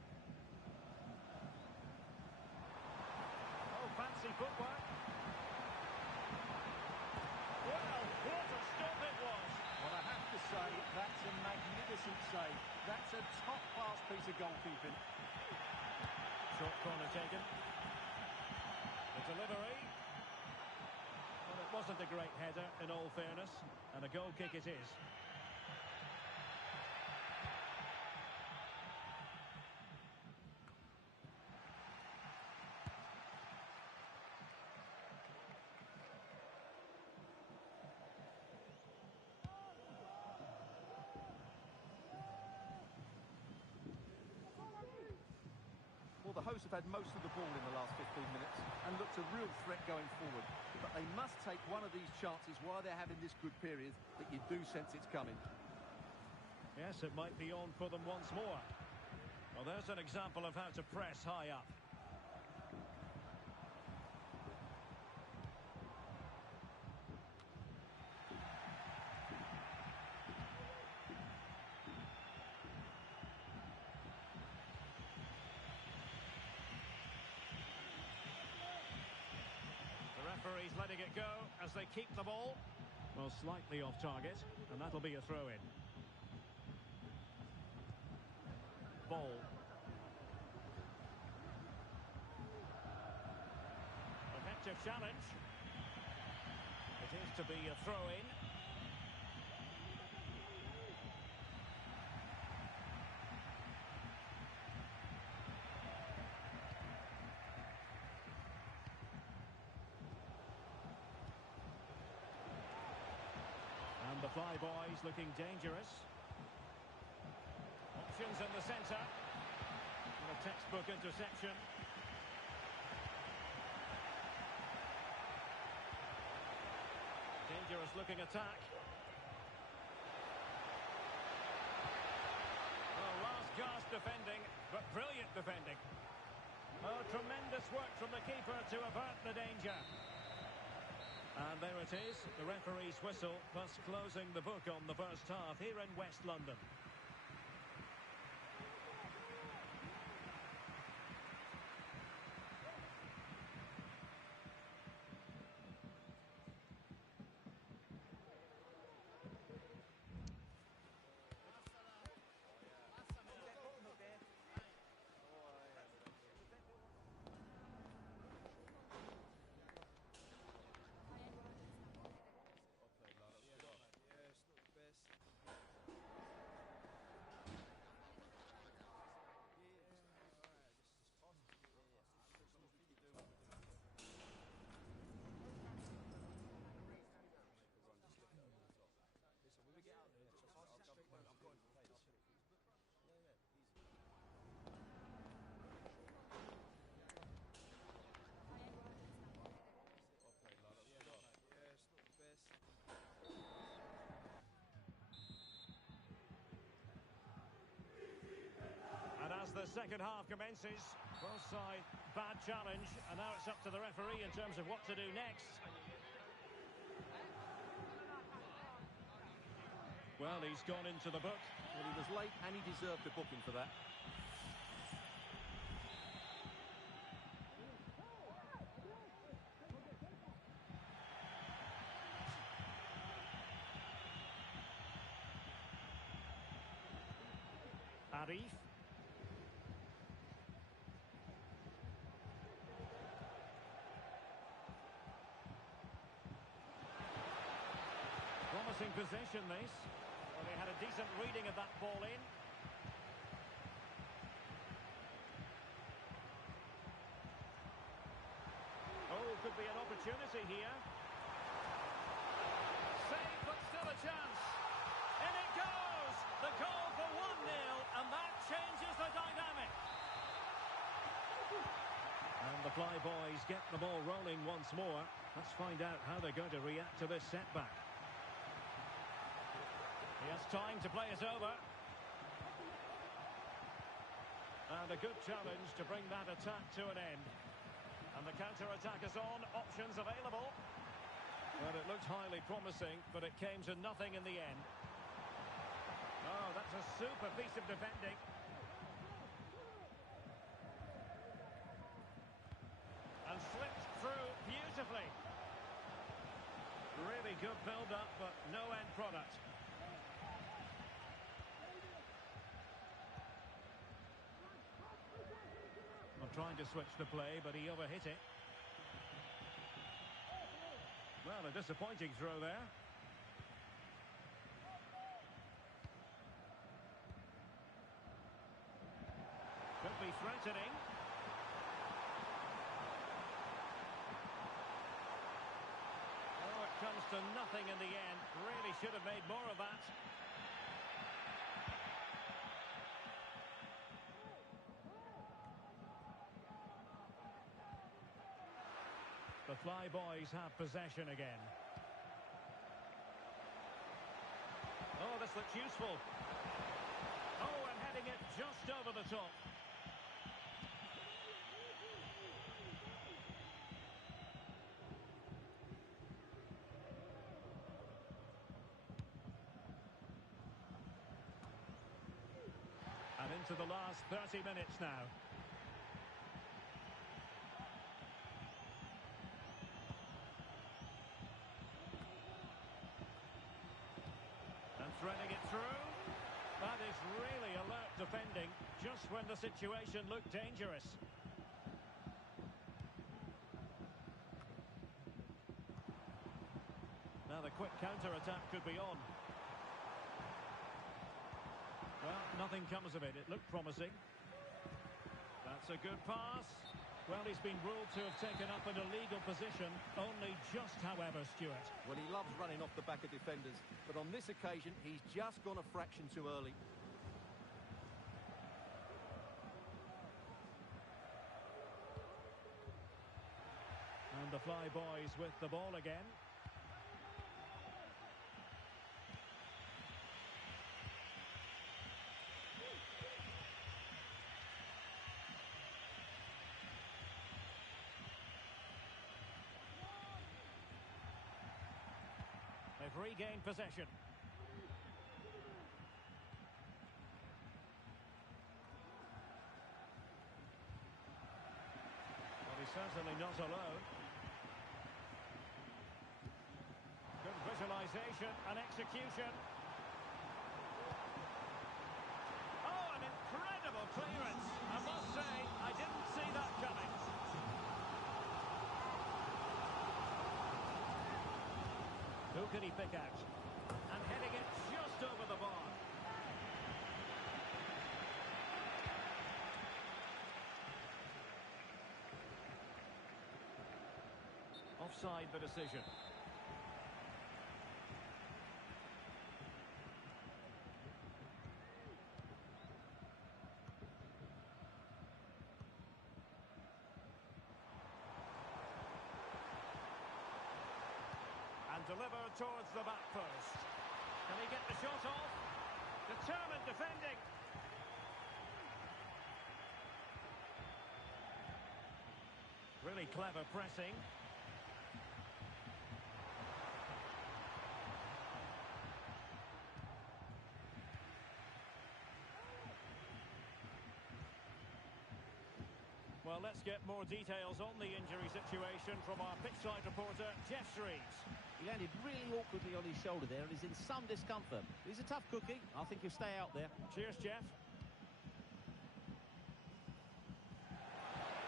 Oh, fancy footwork. Well, what a stop it was. Well, I have to say, that's a magnificent save. That's a top-class piece of goalkeeping. Short corner taken. The delivery. Well, it wasn't a great header, in all fairness. And a goal kick it is. Well, the hosts have had most of the ball in the last 15 minutes and looked a real threat going forward. But they must take one of these chances while they're having this good period that you do sense it's coming. Yes, it might be on for them once more. Well, there's an example of how to press high up. Referee's letting it go as they keep the ball. Well, slightly off target, and that'll be a throw-in. Ball. Effective challenge. It is to be a throw-in. And the Flyboys looking dangerous. Options in the centre. And a textbook interception. looking attack. Oh, last gasp defending, but brilliant defending. Oh, tremendous work from the keeper to avert the danger. And there it is, the referee's whistle, thus closing the book on the first half here in West London. And as the second half commences, both sides, bad challenge, and now it's up to the referee in terms of what to do next. Well, he's gone into the book. Well, he was late and he deserved the booking for that. Arif. Promising possession, this. Well, they had a decent reading of that ball in. Oh, could be an opportunity here. Save, but still a chance. In it goes! The goal for 1-0, and that changes the dynamic. And the Flyboys get the ball rolling once more. Let's find out how they're going to react to this setback. He has time to play it over. And a good challenge to bring that attack to an end. And the counter-attack is on, options available. Well, it looked highly promising, but it came to nothing in the end. Oh, that's a super piece of defending. And slipped through beautifully. Really good build-up, but no end product. Trying to switch the play, but he overhit it. Well, a disappointing throw there. Could be threatening. Oh, it comes to nothing in the end. Really should have made more of that. The Flyboys have possession again. Oh, this looks useful. Oh, and heading it just over the top. And into the last 30 minutes now. Threading it through. That is really alert defending, just when the situation looked dangerous. Now the quick counter-attack could be on. Well, nothing comes of it. It looked promising. That's a good pass. Well, he's been ruled to have taken up an illegal position, only just, however, Stuart. Well, he loves running off the back of defenders, but on this occasion, he's just gone a fraction too early. And the Flyboys with the ball again. They've regained possession. Well, he's certainly not alone. Good visualisation and execution. Oh, an incredible clearance. I must say, I didn't see that coming. Who can he pick out? And heading it just over the bar. Offside the decision. And delivered towards the back post. Can he get the shot off? Determined defending. Really clever pressing. Well, let's get more details on the injury situation from our pitchside reporter, Jeff Shreves. He landed really awkwardly on his shoulder there and is in some discomfort. He's a tough cookie. I think he'll stay out there. Cheers, Jeff.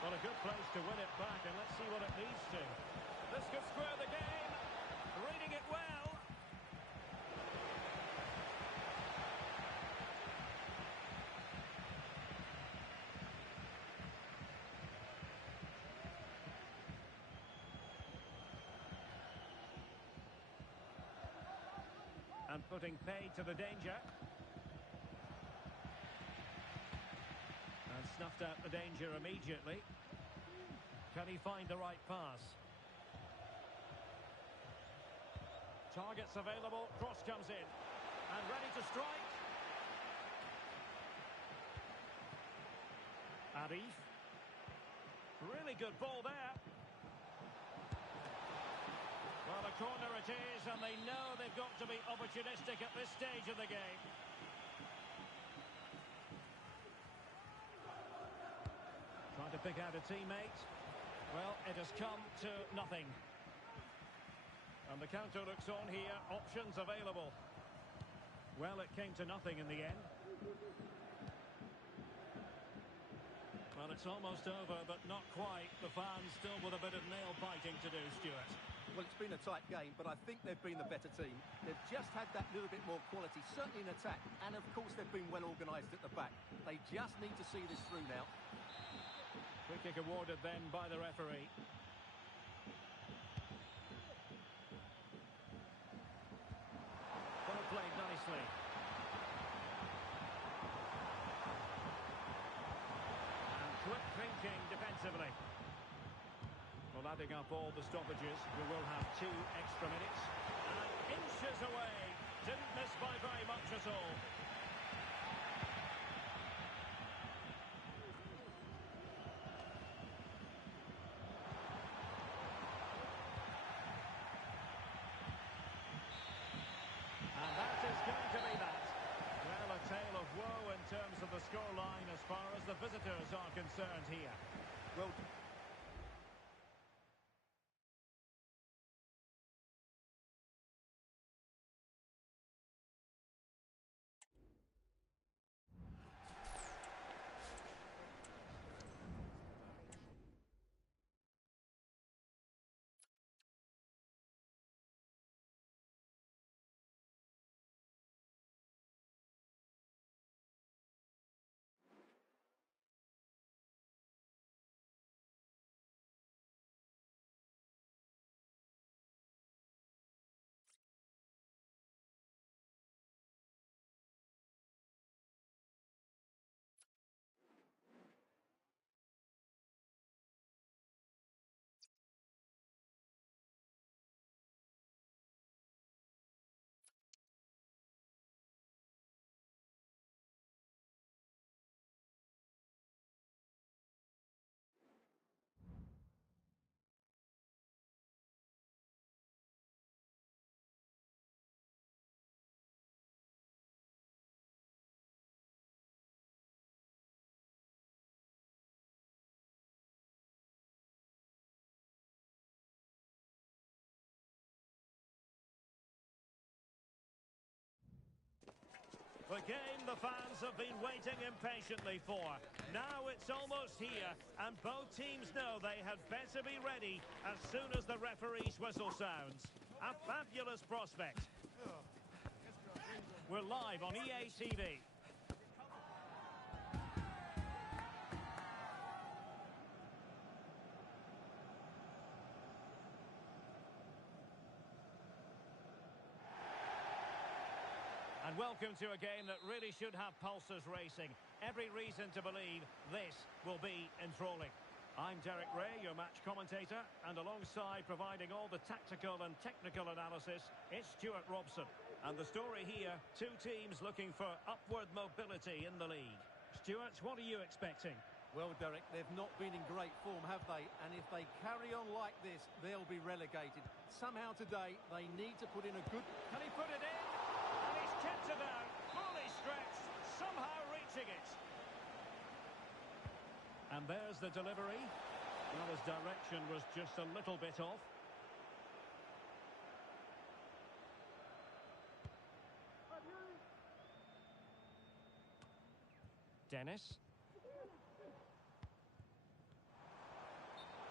Well, a good place to win it back, and let's see what it leads to. This could square the game. Reading it well. And putting pay to the danger. And snuffed out the danger immediately. Can he find the right pass? Targets available, cross comes in. And ready to strike. Arif. Really good ball there. Well, a corner it is, and they know they've got to be opportunistic at this stage of the game. Trying to pick out a teammate. Well, it has come to nothing. And the counter looks on here, options available. Well, it came to nothing in the end. Well, it's almost over, but not quite. The fans still with a bit of nail-biting to do, Stuart. Well, it's been a tight game, but I think they've been the better team. They've just had that little bit more quality, certainly in attack, and of course they've been well organised at the back. They just need to see this through now. Free kick awarded then by the referee. Well played nicely. And quick thinking defensively. Well, adding up all the stoppages, we will have 2 extra minutes. And inches away. Didn't miss by very much at all. And that is going to be that. Well, a tale of woe in terms of the scoreline as far as the visitors are concerned here. Well, The game the fans have been waiting impatiently for. Now it's almost here, and both teams know they had better be ready as soon as the referee's whistle sounds. A fabulous prospect. We're live on EA TV. And welcome to a game that really should have pulses racing. Every reason to believe this will be enthralling. I'm Derek Ray, your match commentator, and alongside providing all the tactical and technical analysis, it's Stuart Robson. And the story here, two teams looking for upward mobility in the league. Stuart, what are you expecting? Well, Derek, they've not been in great form, have they? And if they carry on like this, they'll be relegated. Somehow today, they need to put in a good... Can he put it in? And he's kept it out, fully stretched, somehow reaching it. And there's the delivery. Well, his direction was just a little bit off. Dennis.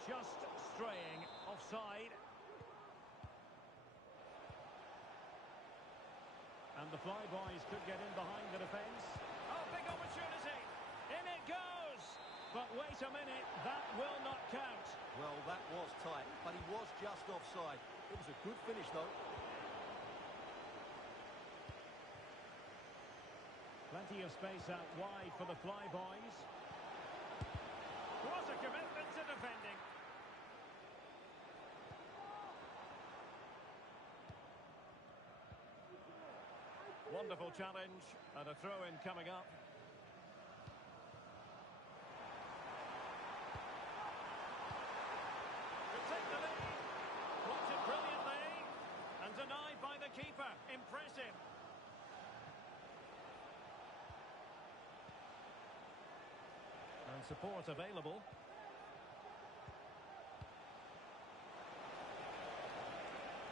Just straying offside. And the flyboys could get in behind the defence. Oh, big opportunity. In it goes. But wait a minute, that will not count. Well, that was tight, but he was just offside. It was a good finish, though. Plenty of space out wide for the flyboys. What a commitment to defending. Wonderful challenge, and a throw-in coming up. Could take the lead. Blocked it brilliantly. And denied by the keeper. Impressive. And support available.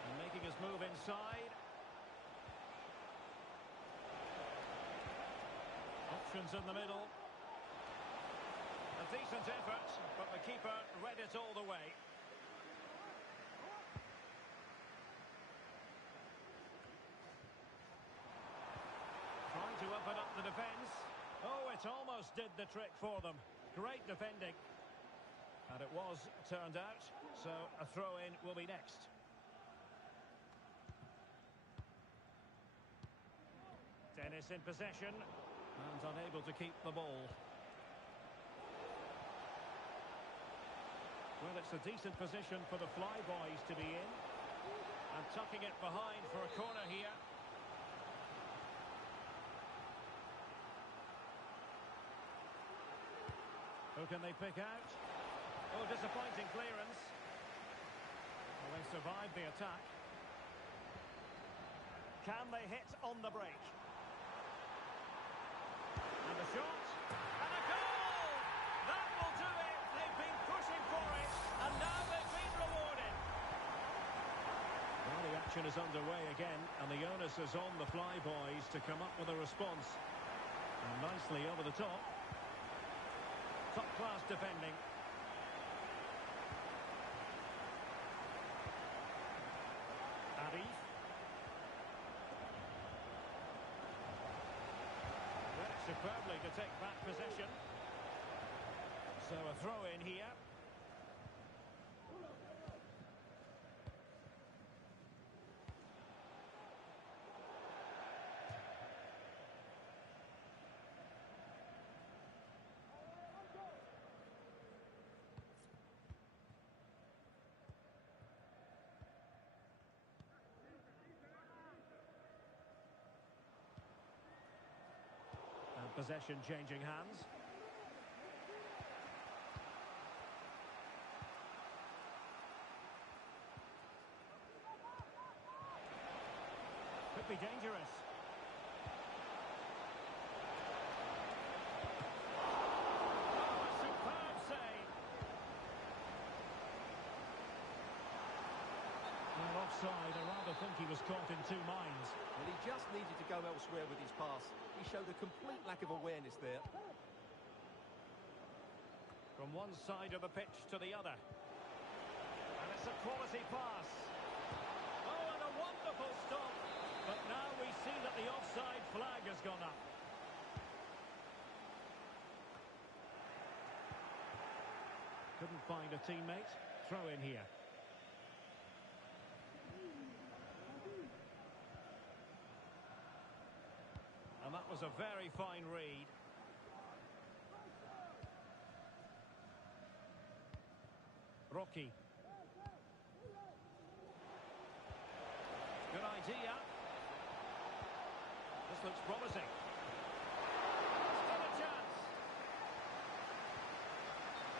And making his move inside. Options in the middle. A decent effort, but the keeper read it all the way. Trying to open up the defence. Oh, it almost did the trick for them. Great defending. And it was turned out, so a throw-in will be next. Dennis in possession. And unable to keep the ball. Well, it's a decent position for the flyboys to be in. And tucking it behind for a corner here. Who can they pick out? Oh, disappointing clearance. Well, they survived the attack. Can they hit on the break? And a shot, and a goal! That will do it! They've been pushing for it, and now they've been rewarded. Well, the action is underway again, and the onus is on the flyboys to come up with a response. And nicely over the top. Top-class defending. Addy. Superbly to take back possession. So a throw in here. Possession changing hands. Could be dangerous. Oh, a superb save. Well, offside. offside. I rather think he was caught in two minds. Well, he just needed to go elsewhere with his pass. He showed a complete lack of awareness there. From one side of the pitch to the other. And it's a quality pass. Oh, and a wonderful stop. But now we see that the offside flag has gone up. Couldn't find a teammate. Throw in here. And that was a very fine read. Rocky. Good idea. This looks promising. Still a chance.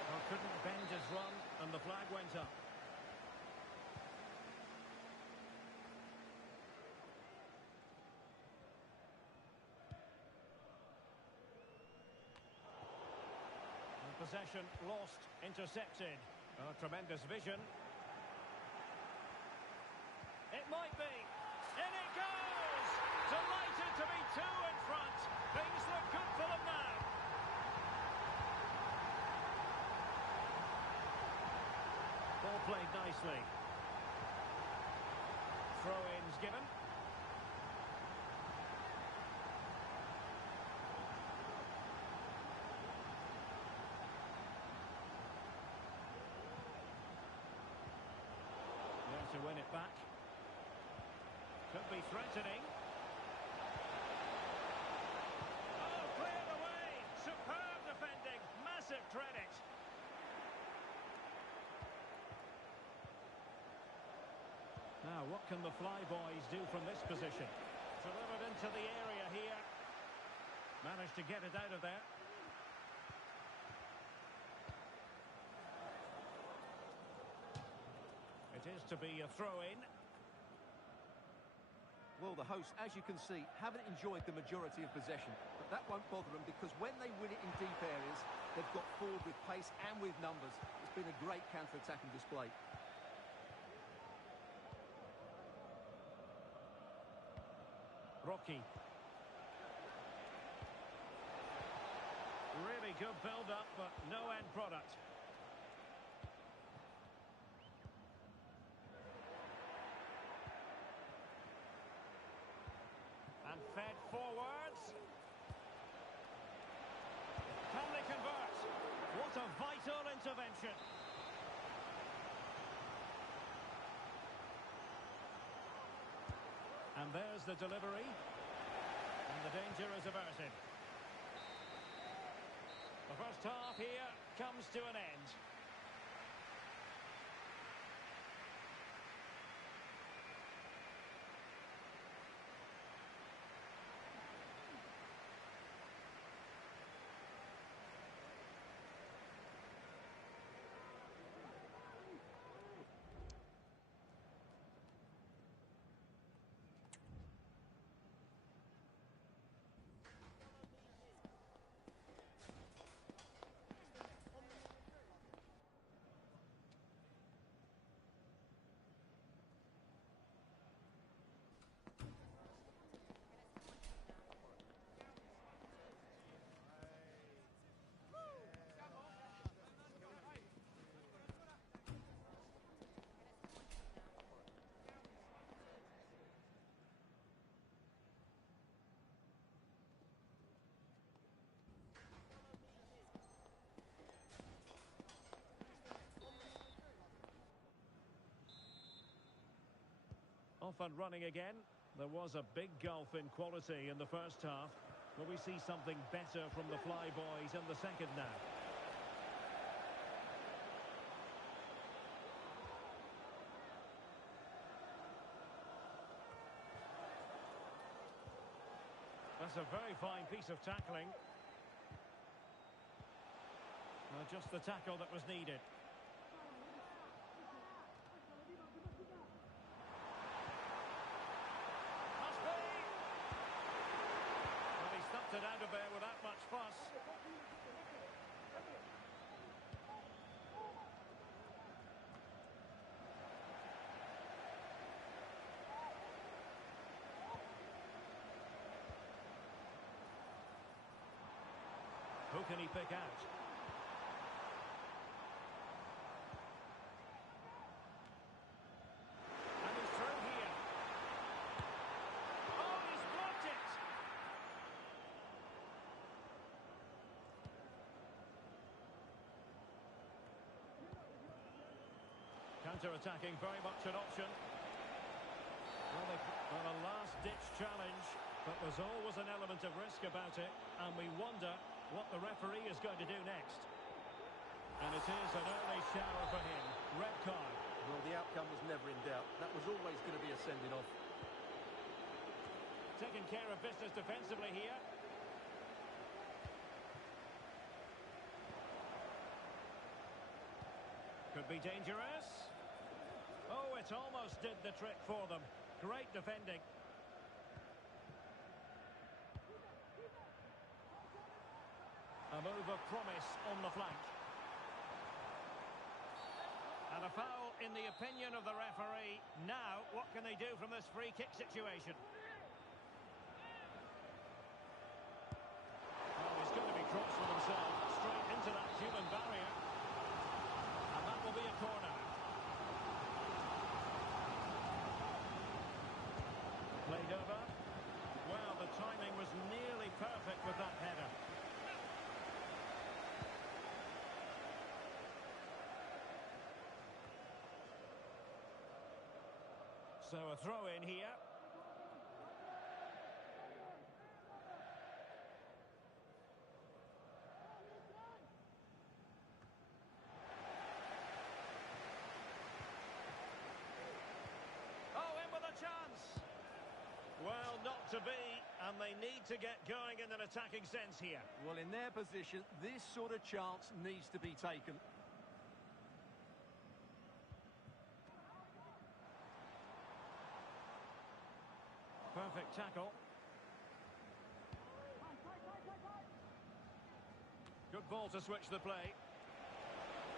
Well, couldn't bend his run, and the flag went up. And possession lost, intercepted. Oh, tremendous vision. It might be. In it goes! Delighted to be two in front. Things look good for them now. Ball played nicely. Throw-ins given. There to win it back. Could be threatening. Oh, cleared away. Superb defending. Massive credit. Now, what can the Flyboys do from this position? Delivered into the area here. Managed to get it out of there. It is to be a throw-in. Well, the hosts, as you can see, haven't enjoyed the majority of possession. But that won't bother them because when they win it in deep areas, they've got forward with pace and with numbers. It's been a great counter-attacking display. Rocky. Really good build-up, but no end product. And fed forwards. Can they convert? What a vital intervention. And there's the delivery. And the danger is averted. The first half here comes to an end. Off and running again. There was a big gulf in quality in the first half. Will we see something better from the Flyboys in the second now? That's a very fine piece of tackling. Just the tackle that was needed. It out of there without much fuss. can he pick out? And he's through here. Oh, he's blocked it! Counter-attacking, very much an option. Well, a last-ditch challenge, but there's always an element of risk about it, and we wonder what the referee is going to do next. And it is an early shower for him. Red card. Well, the outcome was never in doubt. That was always going to be a sending off. Taking care of business defensively here. Could be dangerous. Oh, it almost did the trick for them. Great defending. A move of promise on the flank. And a foul in the opinion of the referee. Now, what can they do from this free kick situation? Oh, he's going to be cross with himself. Straight into that human barrier. And that will be a corner. Played over. Well, the timing was nearly perfect with that header. So a throw in here. Oh, in with a chance. Well, not to be, and they need to get going in an attacking sense here. Well, in their position, this sort of chance needs to be taken. Perfect tackle. Good ball to switch the play.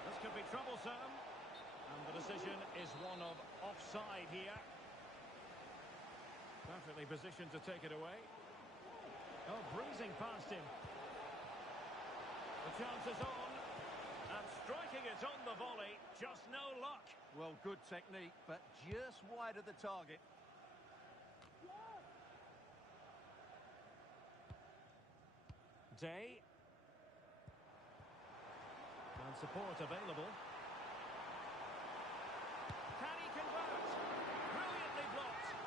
This could be troublesome. And the decision is one of offside here. Perfectly positioned to take it away. Oh, breezing past him. The chance is on. And striking it on the volley. Just no luck. Well, good technique, but just wide of the target. Day. And support available. Can he convert? Brilliantly blocked.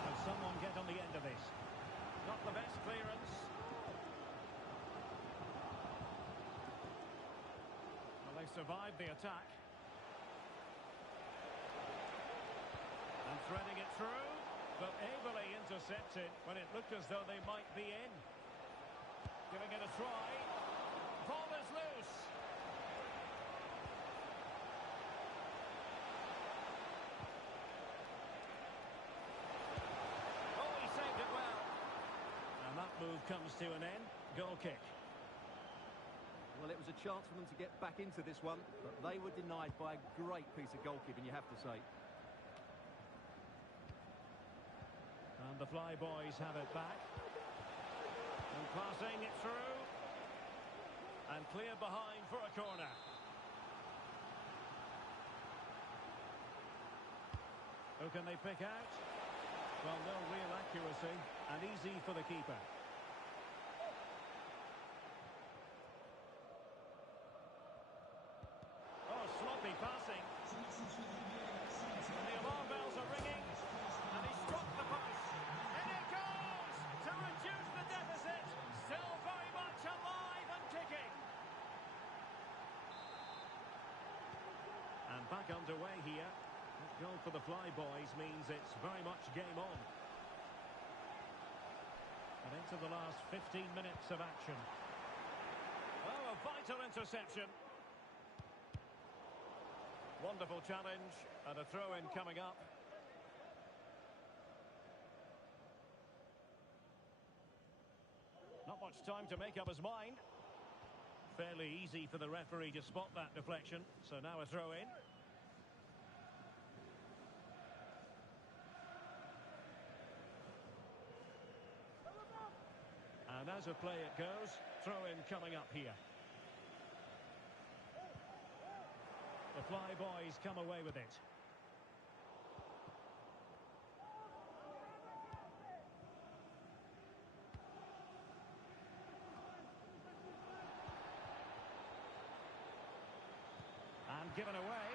Can someone get on the end of this? Not the best clearance. Well, they survived the attack. And threading it through, but ably intercepted when it looked as though they might be in. Giving it a try. Ball is loose. Oh, he saved it well. And that move comes to an end. Goal kick. Well, it was a chance for them to get back into this one, but they were denied by a great piece of goalkeeping, you have to say. And the Flyboys have it back. And passing it through. And clear behind for a corner. Who can they pick out? Well, no real accuracy. And easy for the keeper. Oh, sloppy passing. And the alarm bells are ringing. And he struck the post. And it goes to reduce the deficit. Still very much alive and kicking. And back underway here. That goal for the Flyboys means it's very much game on. And into the last 15 minutes of action. Oh, a vital interception. Wonderful challenge. And a throw-in coming up. Not much time to make up his mind. Fairly easy for the referee to spot that deflection. So now a throw-in. As a play it goes. Throw-in coming up here. The Fly Boys come away with it. And given away.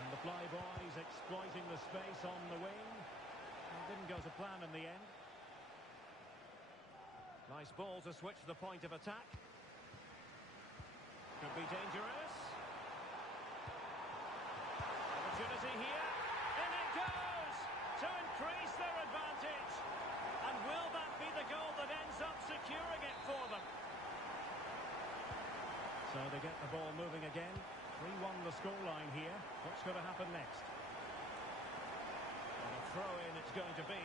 And the Fly Boys exploiting the space on the wing. Well, didn't go to plan in the end. Nice ball to switch the point of attack. Could be dangerous. Opportunity here. In it goes! To increase their advantage. And will that be the goal that ends up securing it for them? So they get the ball moving again. 3-1 the scoreline here. What's going to happen next? And a throw-in it's going to be.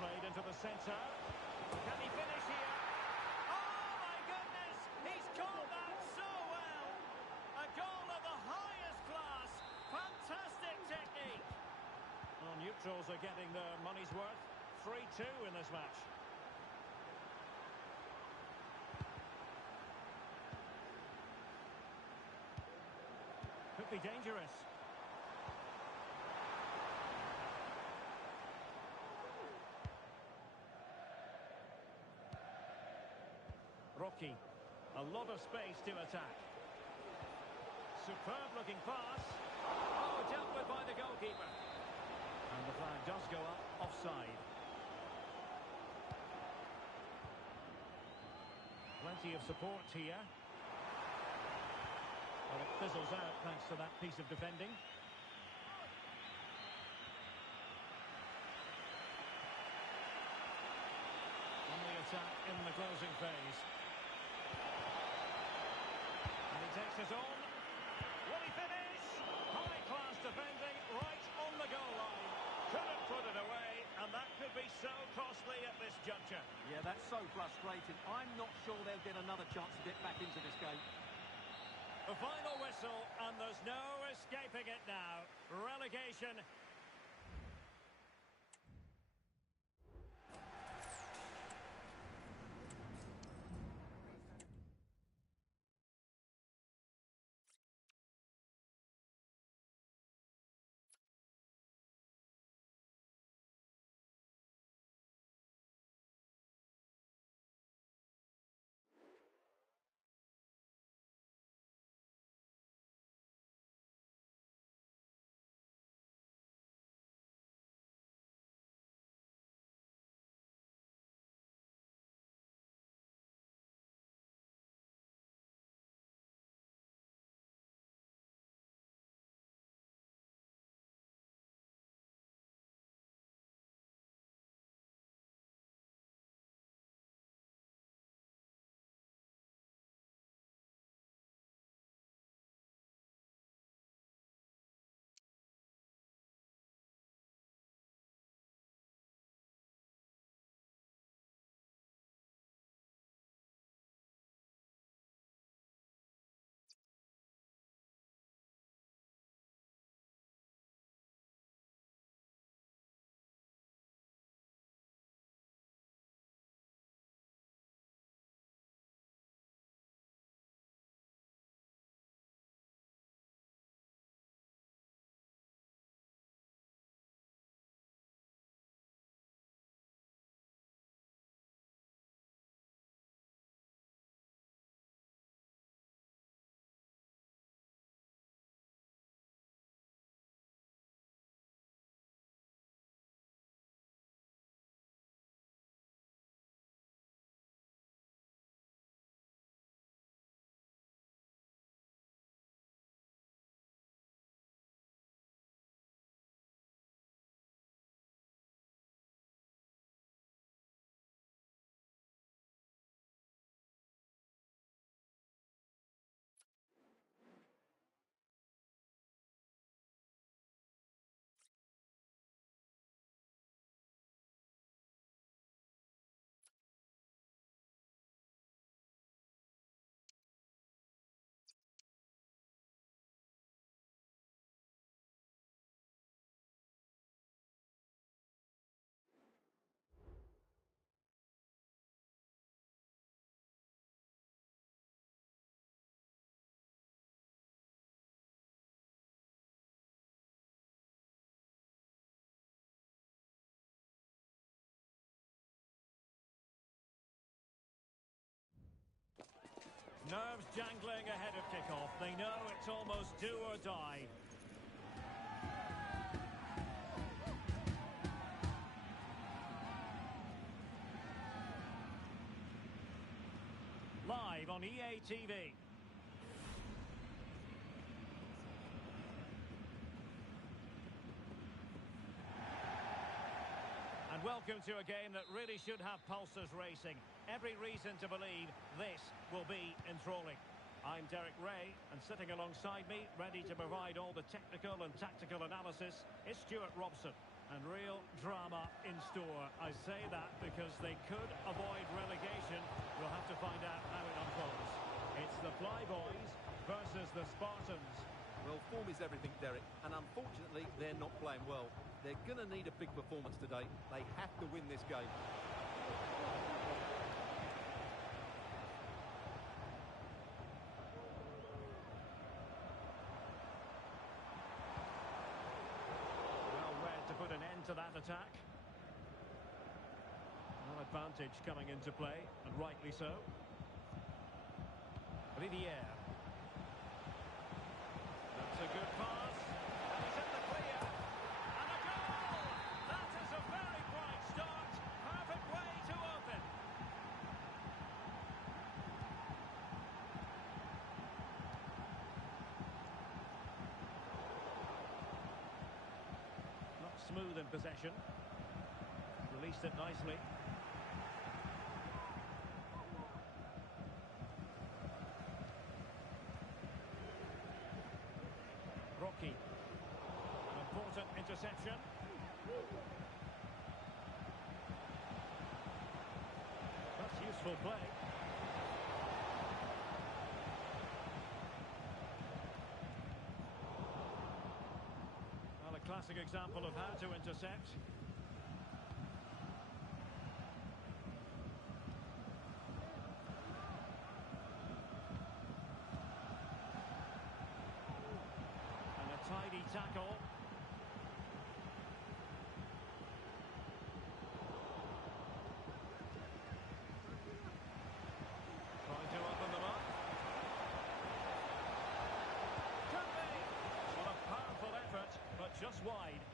Played into the centre. Can he finish here? Oh my goodness! He's caught that so well! A goal of the highest class. Fantastic technique. Well, neutrals are getting their money's worth. 3-2 in this match. Could be dangerous. Rocky, a lot of space to attack. Superb looking pass. Oh, dealt with by the goalkeeper. And the flag does go up, offside. Plenty of support here. Well, it fizzles out thanks to that piece of defending. On the attack in the closing phase. Takes it on. Will he finish? High-class defending right on the goal line. Couldn't put it away, and that could be so costly at this juncture. Yeah, that's so frustrating. I'm not sure they'll get another chance to get back into this game. The final whistle, and there's no escaping it now. Relegation Nerves jangling ahead of kickoff. They know it's almost do or die. Live on EA TV. And welcome to a game that really should have pulses racing. Every reason to believe this will be enthralling. I'm Derek Ray, and sitting alongside me, ready to provide all the technical and tactical analysis, is Stuart Robson. And real drama in store. I say that because they could avoid relegation. We'll have to find out how it unfolds. It's the Flyboys versus the Spartans. Well, form is everything, Derek, and unfortunately, they're not playing well. They're going to need a big performance today. They have to win this game. Well read to put an end to that attack. An advantage coming into play, and rightly so. Riviere. That's a good pass. And he's in the clear. And a goal! That is a very bright start. Perfect way to open. Not smooth in possession. Released it nicely. Rocky. An important interception. That's useful play. Well, a classic example of how to intercept. Tidy tackle. Trying to open them up. Could be. What a powerful effort, but just wide.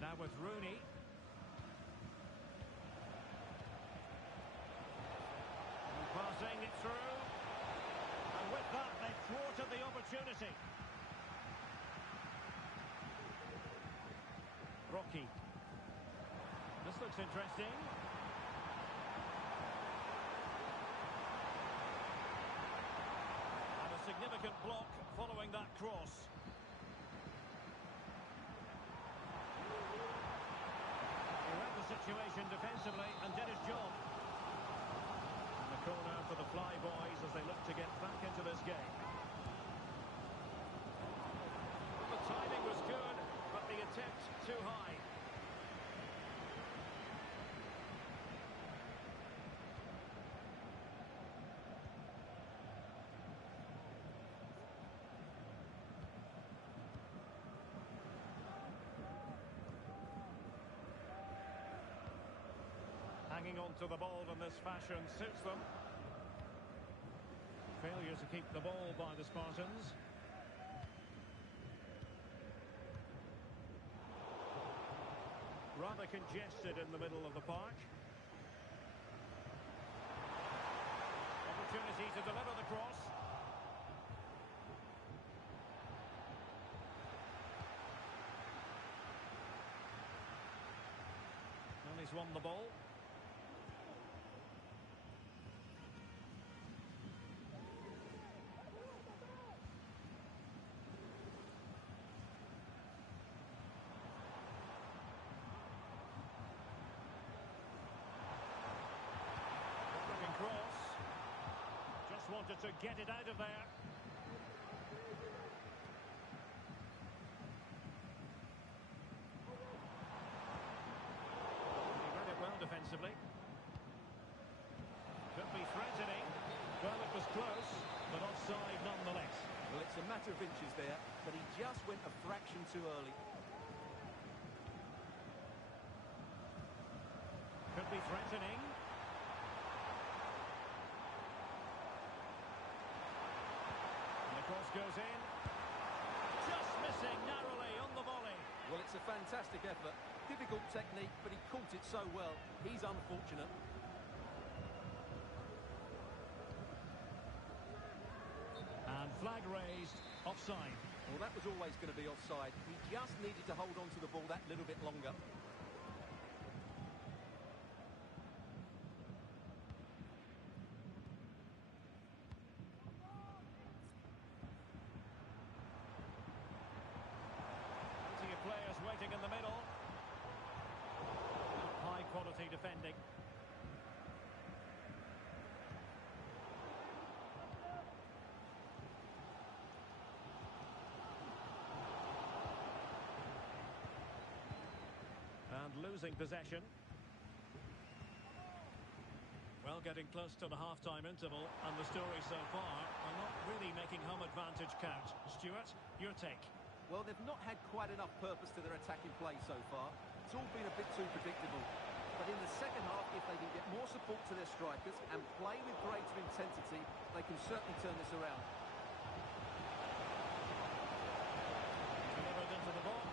Now with Rooney. Passing it through, and with that they thwarted the opportunity. Rocky. This looks interesting. And a significant block following that cross. He read the situation defensively and did his job. Corner for the Flyboys as they look to get back into this game. The timing was good, but the attempt too high. Hanging on to the ball in this fashion suits them. Failure to keep the ball by the Spartans. Rather congested in the middle of the park. Opportunity to deliver the cross. And he's won the ball. Cross. Just wanted to get it out of there. He read it well defensively. Could be threatening. Well, it was close, but offside nonetheless. Well, it's a matter of inches there, but he just went a fraction too early. Could be threatening. And the cross goes in. Just missing narrowly on the volley. Well, it's a fantastic effort. Difficult technique, but he caught it so well. He's unfortunate. And flag raised, offside. Well, that was always going to be offside. He just needed to hold on to the ball that little bit longer. Plenty of players waiting in the middle. High quality defending. And losing possession. Well, getting close to the half-time interval, and the story so far are not really making home advantage count. Stuart, your take? Well, they've not had quite enough purpose to their attacking play so far. It's all been a bit too predictable. But in the second half, if they can get more support to their strikers and play with greater intensity, they can certainly turn this around. Delivered into the box.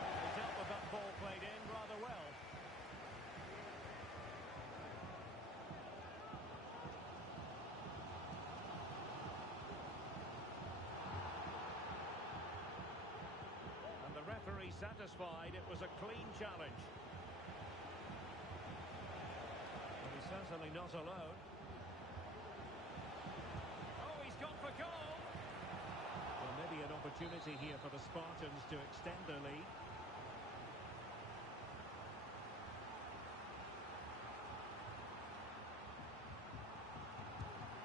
He dealt with that ball played in rather well. And the referee satisfied it was a clean challenge. But he's certainly not alone. Oh, he's gone for goal! Well, maybe an opportunity here for the Spartans to extend their lead.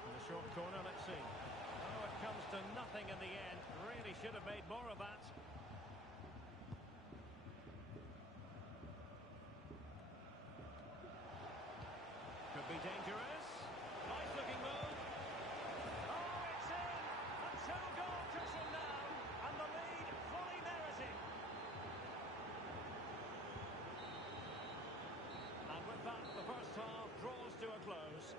In the short corner, let's see. Oh, it comes to nothing in the end. Really should have made more of that. Could be dangerous. Nice looking move. Oh, it's in! A two-goal cushion now, and the lead fully merited. And with that, the first half draws to a close.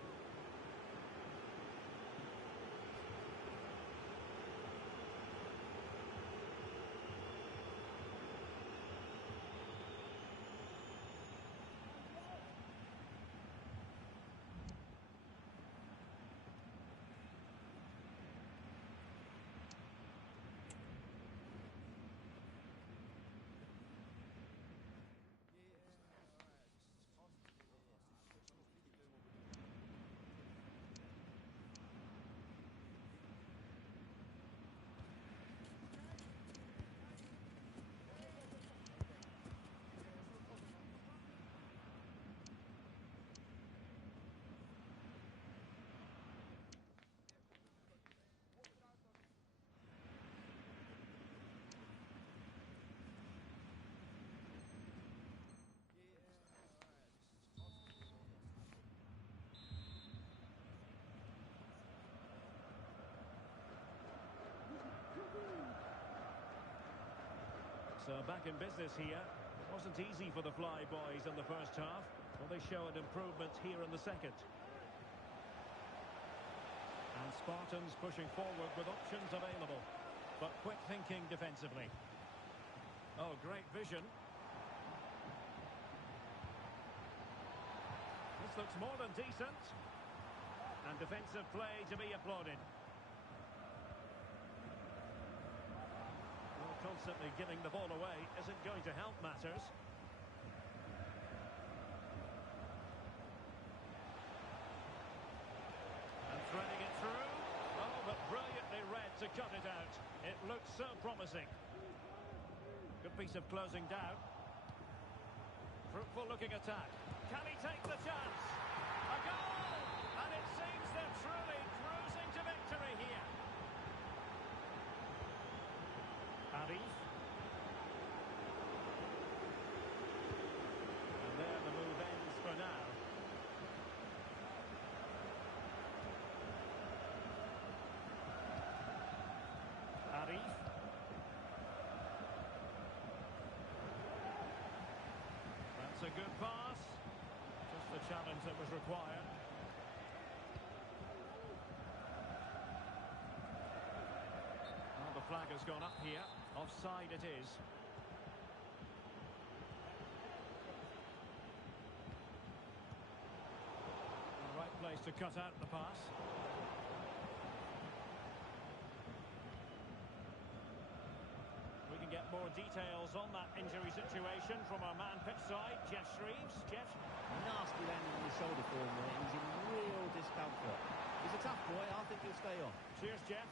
So back in business here. It wasn't easy for the Fly Boys in the first half. Well, they show an improvement here in the second. And Spartans pushing forward with options available. But quick thinking defensively. Oh, great vision. This looks more than decent. And defensive play to be applauded. Constantly giving the ball away isn't going to help matters. And threading it through. Oh, but brilliantly read to cut it out. It looks so promising. Good piece of closing down. Fruitful looking attack. Can he take the chance? A goal! And it seems they're truly cruising to victory here. Addy. And there the move ends for now. challenge that was required. Well, the flag has gone up here. Offside it is. The right place to cut out the pass. We can get more details on that injury situation from our man pitch side, Jeff Shreves. Jeff? Nasty landing on the shoulder for him there. He's in real discomfort. He's a tough boy. I think he'll stay on. Cheers, Jeff.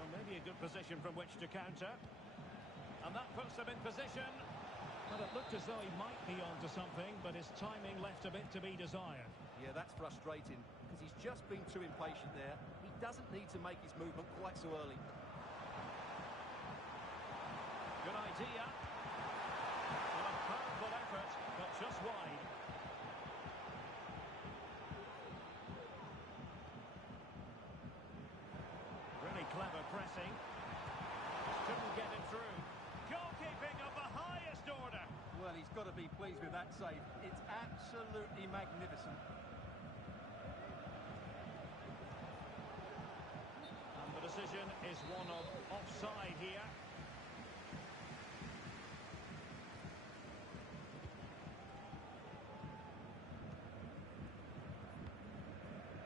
Well, maybe a good position from which to counter. And that puts them in position. Well, it looked as though he might be onto something, but his timing left a bit to be desired. Yeah, that's frustrating, because he's just been too impatient there. He doesn't need to make his movement quite so early. Good idea. Well, a powerful effort, but just wide. Really clever pressing. Couldn't get it through. Goalkeeping of the highest order. Well, he's got to be pleased with that save. It's absolutely magnificent. And the decision is one of offside here.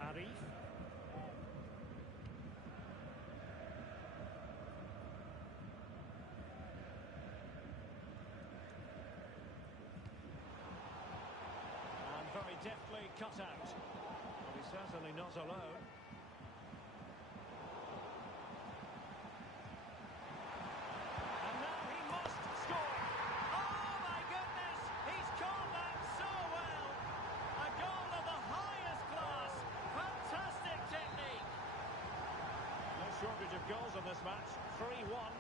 Arif. And very deftly cut out. Well, he's certainly not alone. And now he must score. Oh my goodness! He's caught that so well. A goal of the highest class. Fantastic technique. No shortage of goals in this match. 3-1.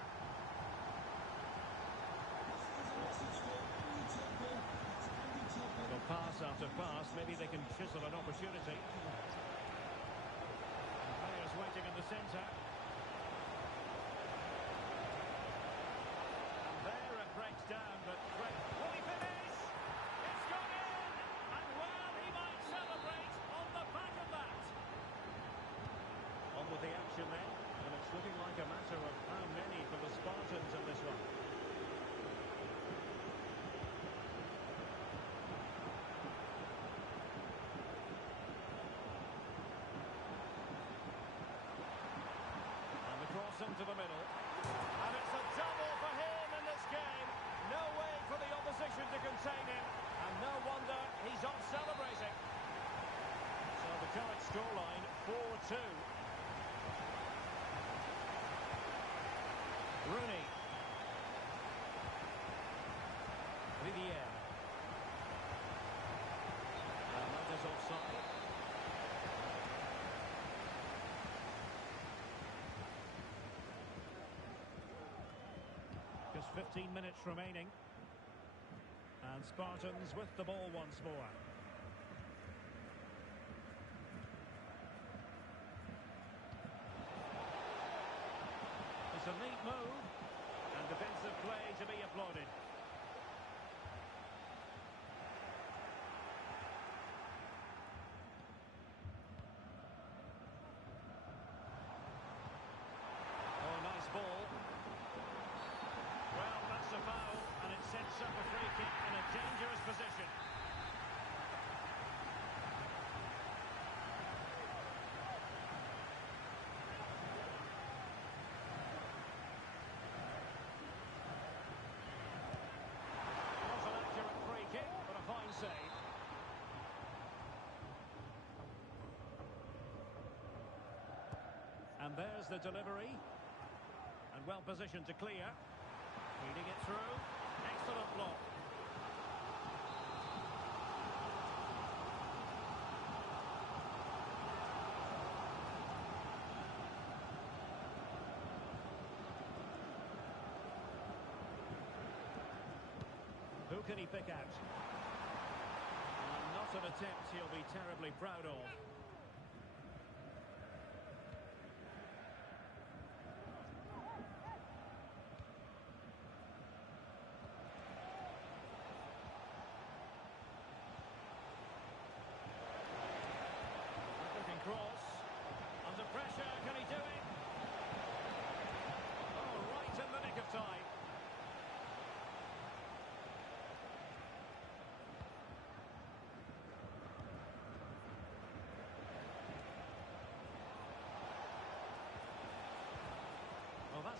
So pass after pass, maybe they can chisel an opportunity. And players waiting in the centre. And there it breaks down, but will he finish? It's gone in! And well, he might celebrate on the back of that. On with the action then, and it's looking like a matter of how many for the Spartans in this one. Into the middle, and it's a double for him in this game. No way for the opposition to contain him, and no wonder he's off celebrating. So the current scoreline 4-2. Rooney, Vivier, and that is offside. Just 15 minutes remaining. And Spartans with the ball once more. It's a neat move. And defensive play to be applauded. Oh, nice ball. Well, that's a foul, and it sets up a free kick in a dangerous position. Not an accurate free kick, but a fine save. And there's the delivery. And well positioned to clear. Feeding it through. Excellent block. Who can he pick out? And not an attempt he'll be terribly proud of.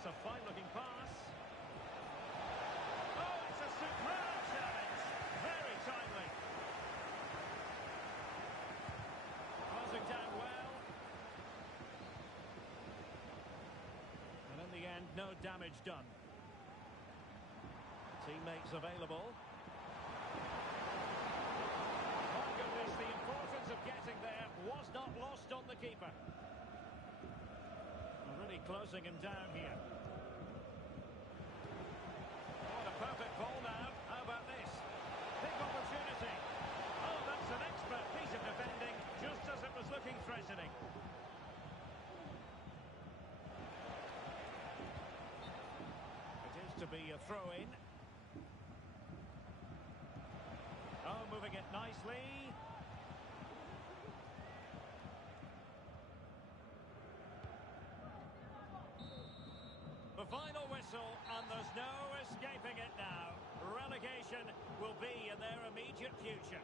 That's a fine-looking pass. Oh, it's a superb challenge. Very timely. Closing down well. And in the end, no damage done. Teammates available. My goodness, the importance of getting there was not lost on the keeper. They're really closing him down here. What a perfect ball now. How about this? Big opportunity. Oh, that's an expert piece of defending, just as it was looking threatening. It is to be a throw-in. Oh, moving it nicely. The final whistle, and there's no escaping it now. Relegation will be in their immediate future.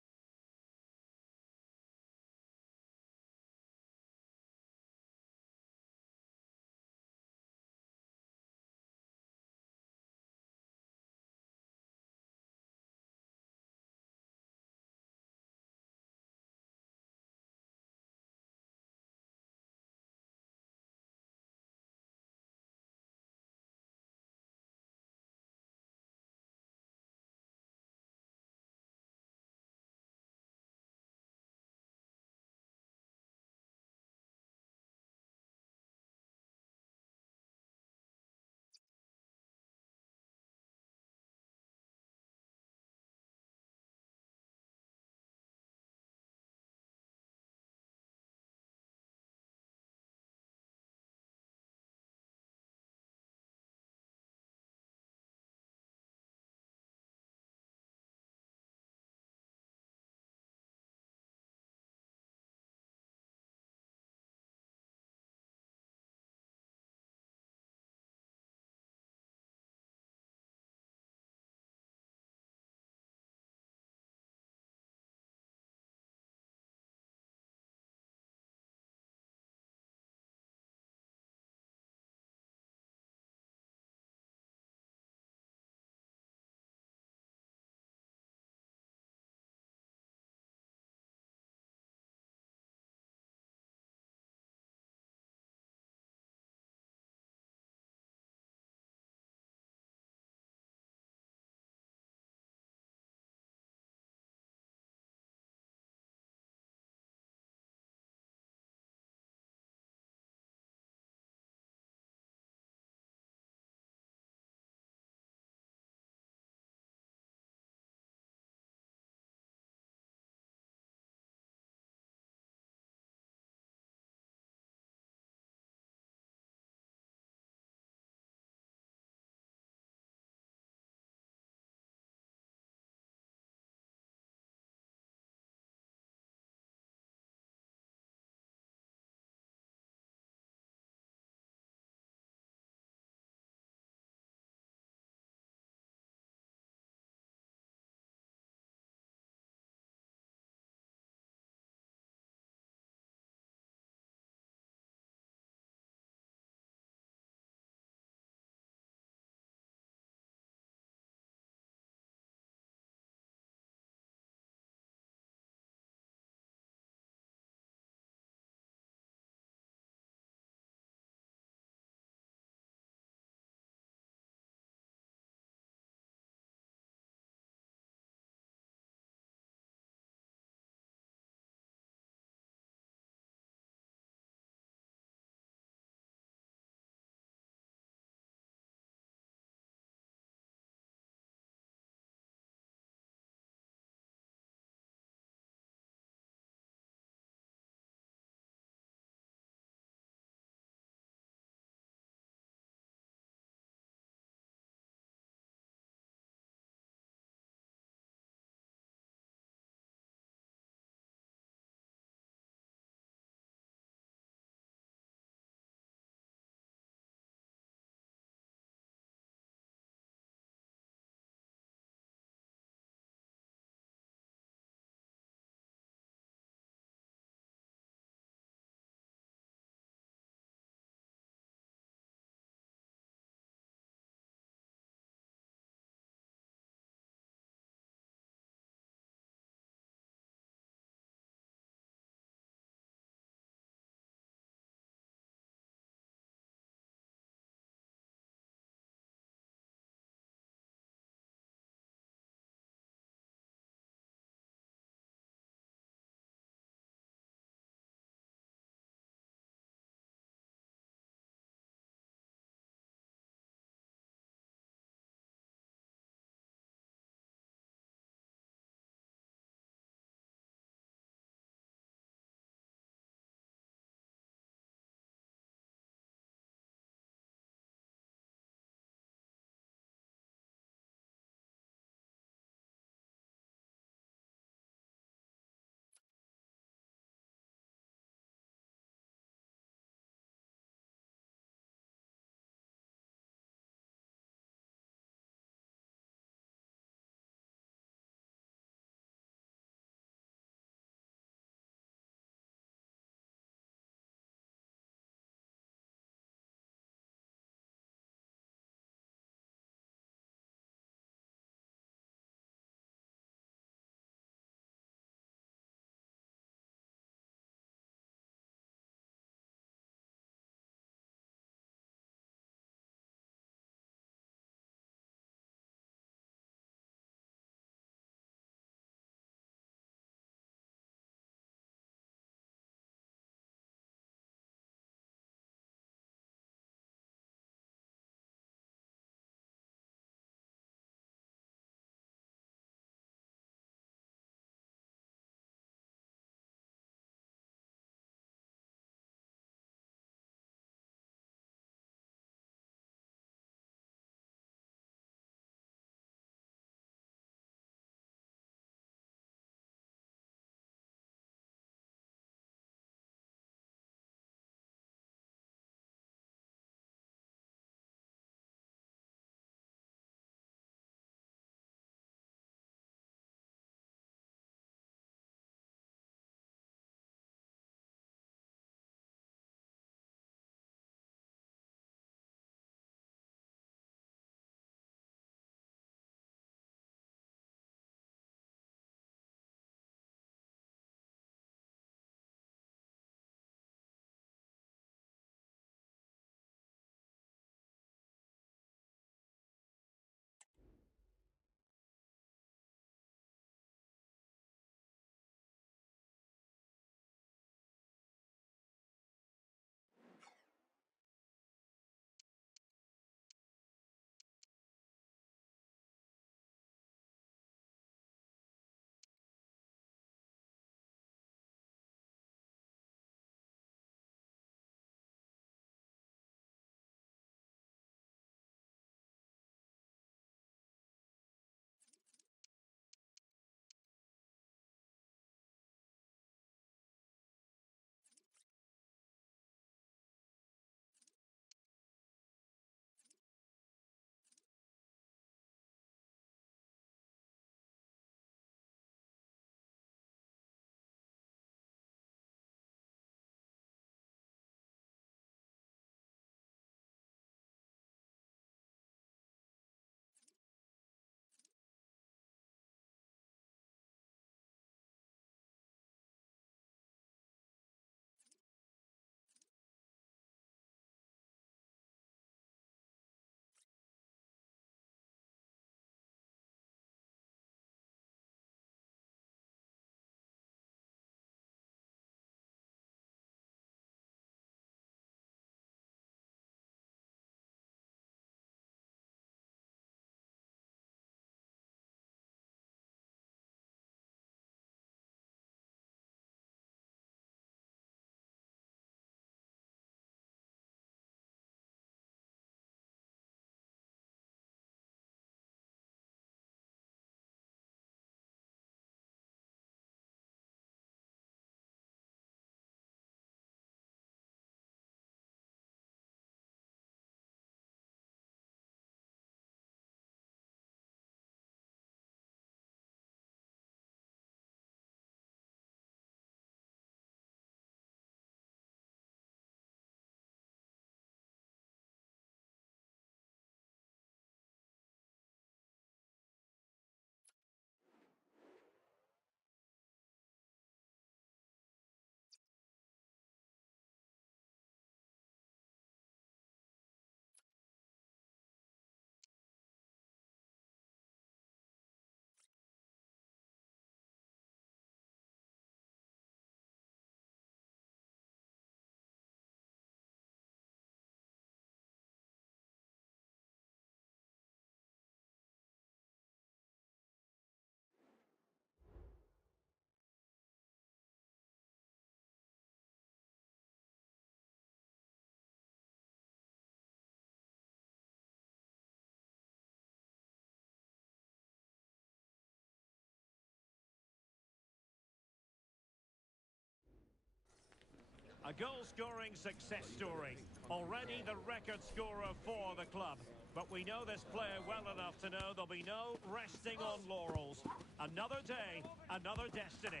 A goal-scoring success story. Already the record scorer for the club. But we know this player well enough to know there'll be no resting on laurels. Another day, another destiny.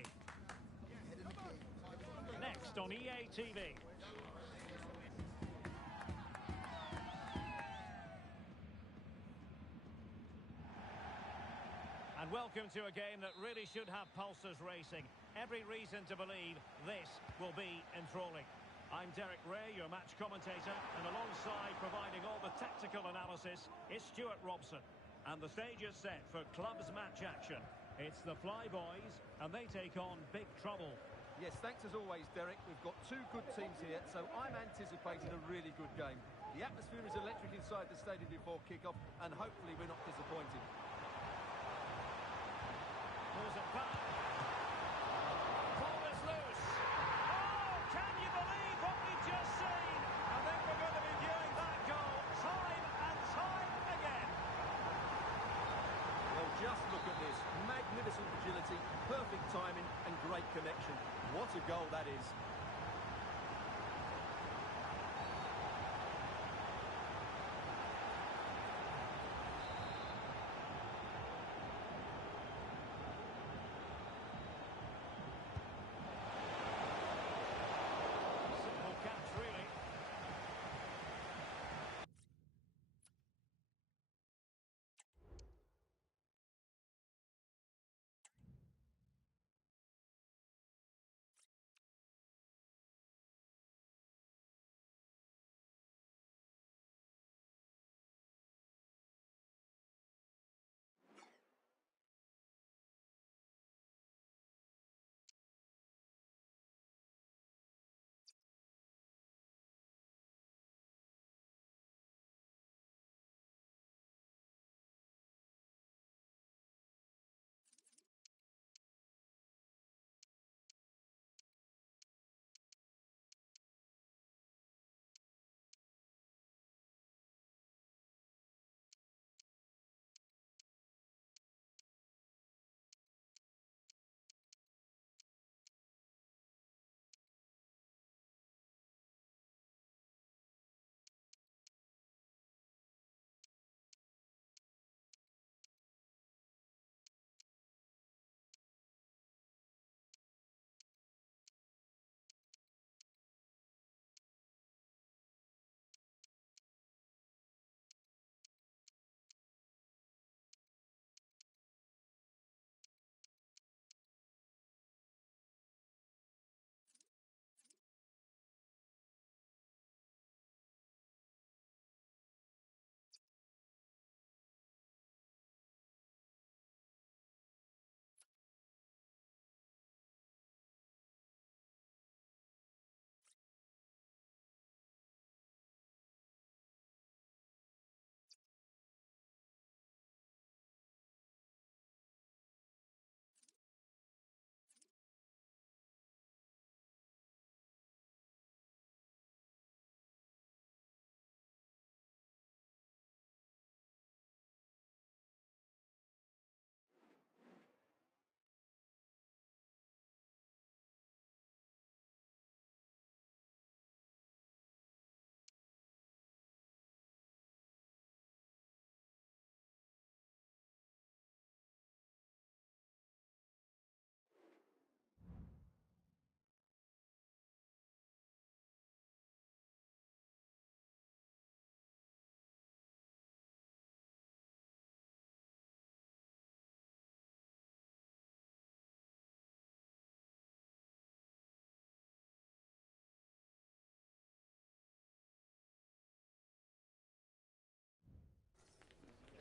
Next on EA TV. And welcome to a game that really should have pulses racing. Every reason to believe this will be enthralling. I'm Derek Ray, your match commentator, and alongside providing all the tactical analysis is Stuart Robson. And the stage is set for clubs match action. It's the Flyboys, and they take on Big Trouble. Yes, thanks as always, Derek. We've got two good teams here, so I'm anticipating a really good game. The atmosphere is electric inside the stadium before kick-off, and hopefully we're not disappointed. Pulls it back. Ball is loose. Oh, can you believe what we've just seen? I think we're going to be viewing that goal time and time again. Well, just look at this. Magnificent agility, perfect timing, and great connection. What a goal that is. Simple catch, really.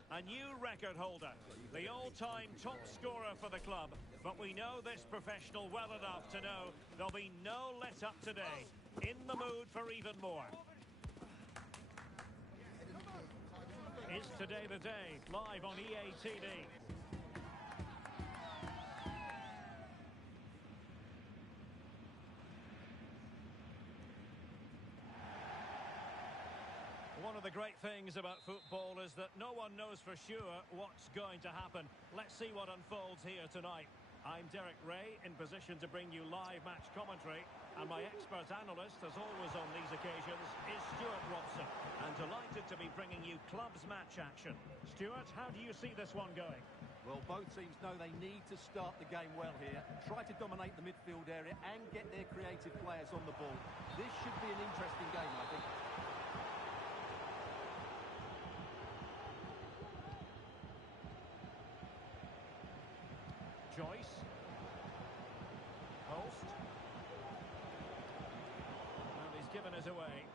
A new record holder, the all-time top scorer for the club. But we know this professional well enough to know there'll be no let-up today. In the mood for even more. Is today the day? Live on EA TV. One of the great things about football is that no one knows for sure what's going to happen. Let's see what unfolds here tonight. I'm Derek Ray, in position to bring you live match commentary. And my expert analyst, as always on these occasions, is Stuart Robson. And delighted to be bringing you clubs match action. Stuart, how do you see this one going? Well, both teams know they need to start the game well here. Try to dominate the midfield area and get their creative players on the ball. This should be an interesting game, I think. Joyce. Holst. And he's given us away.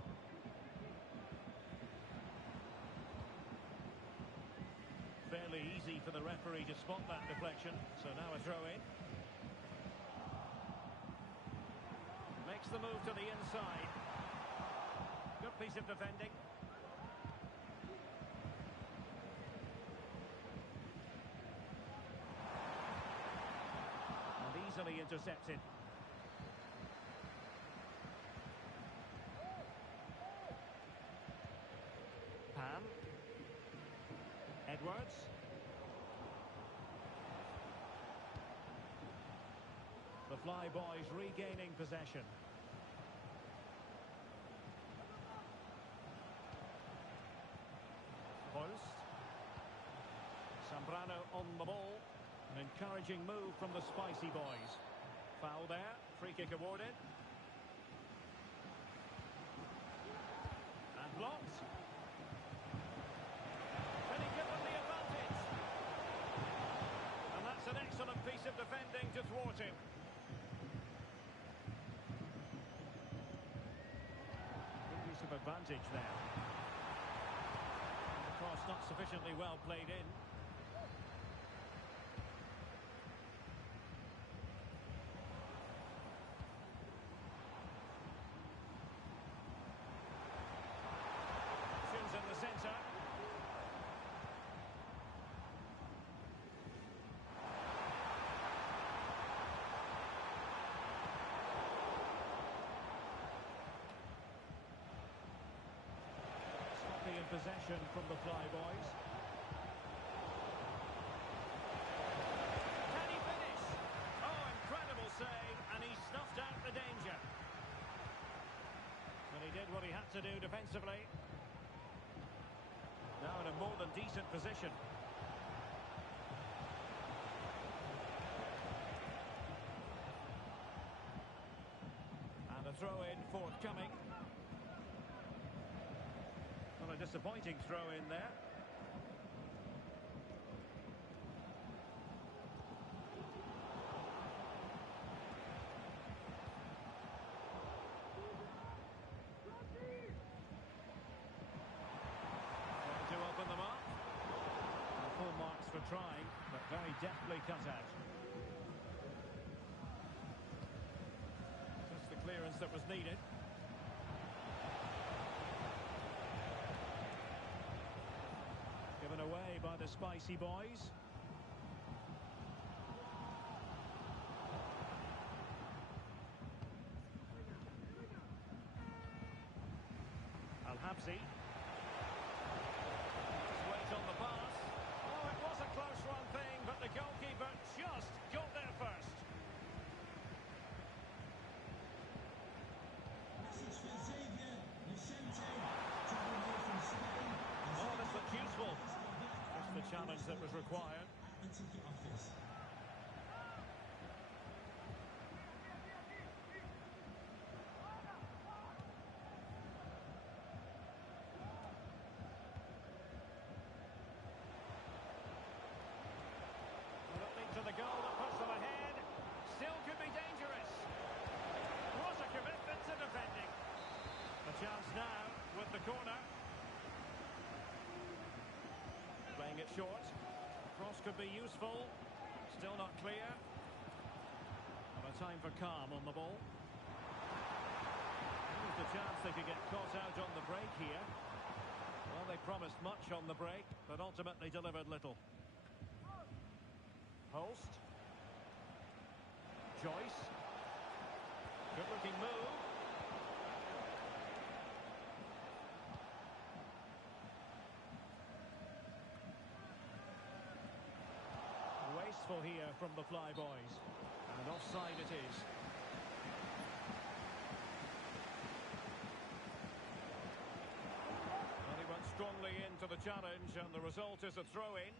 Fairly easy for the referee to spot that deflection. So now a throw in. Makes the move to the inside. Good piece of defending. Easily intercepted. Pam. Edwards. The Fly Boys regaining possession. Holst. Zambrano on the ball. An encouraging move from the Spicy Boys. Foul there. Free kick awarded. And blocked. Can he give them the advantage? And that's an excellent piece of defending to thwart him. Good use of advantage there. The cross not sufficiently well played in. In the centre. Sloppy in possession from the Fly Boys. Can he finish? Oh, incredible save, and he snuffed out the danger. And he did what he had to do defensively. Now in a more than decent position. And a throw-in forthcoming. Well, a disappointing throw-in there. Open them up. Full marks for trying, but very deftly cut out. Just the clearance that was needed. Given away by the Spicy Boys. Al-Habsi. On the pass. Oh, it was a close run thing, but the goalkeeper just got there first. Oh, this looked useful. Just the challenge that was required. To the goal that puts them ahead. Still could be dangerous. Was a commitment to defending. A chance now with the corner. Playing it short. Cross could be useful. Still not clear. And a time for calm on the ball. Here's the chance they could get caught out on the break here. Well, they promised much on the break, but ultimately delivered little. Holst. Joyce. Good looking move. successful here from the Flyboys. And offside it is. Well, he went strongly into the challenge, and the result is a throw-in.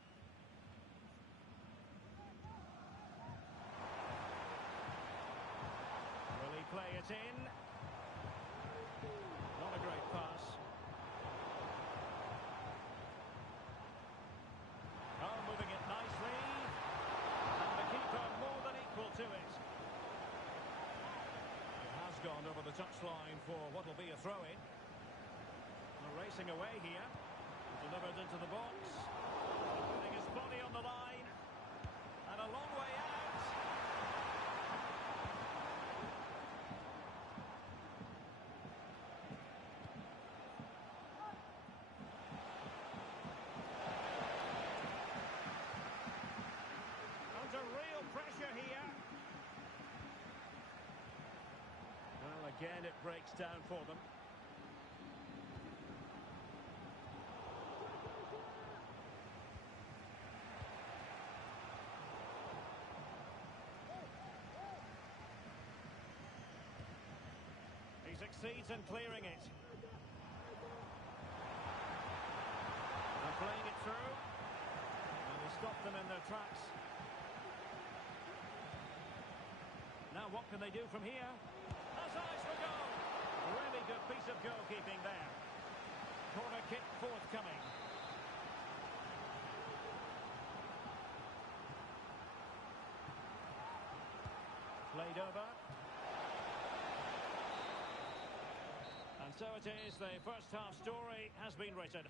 Will he play it in? Not a great pass. Oh, moving it nicely. And the keeper more than equal to it. It has gone over the touchline for what will be a throw-in. They're racing away here. Delivered into the box. Putting his body on the line. And a long way out. Under real pressure here. Well, again, it breaks down for them. He succeeds in clearing it. And playing it through. And they stop them in their tracks. Now what can they do from here? Has eyes for goal. Really good piece of goalkeeping there. Corner kick forthcoming. Played over. And so it is, the first half story has been written.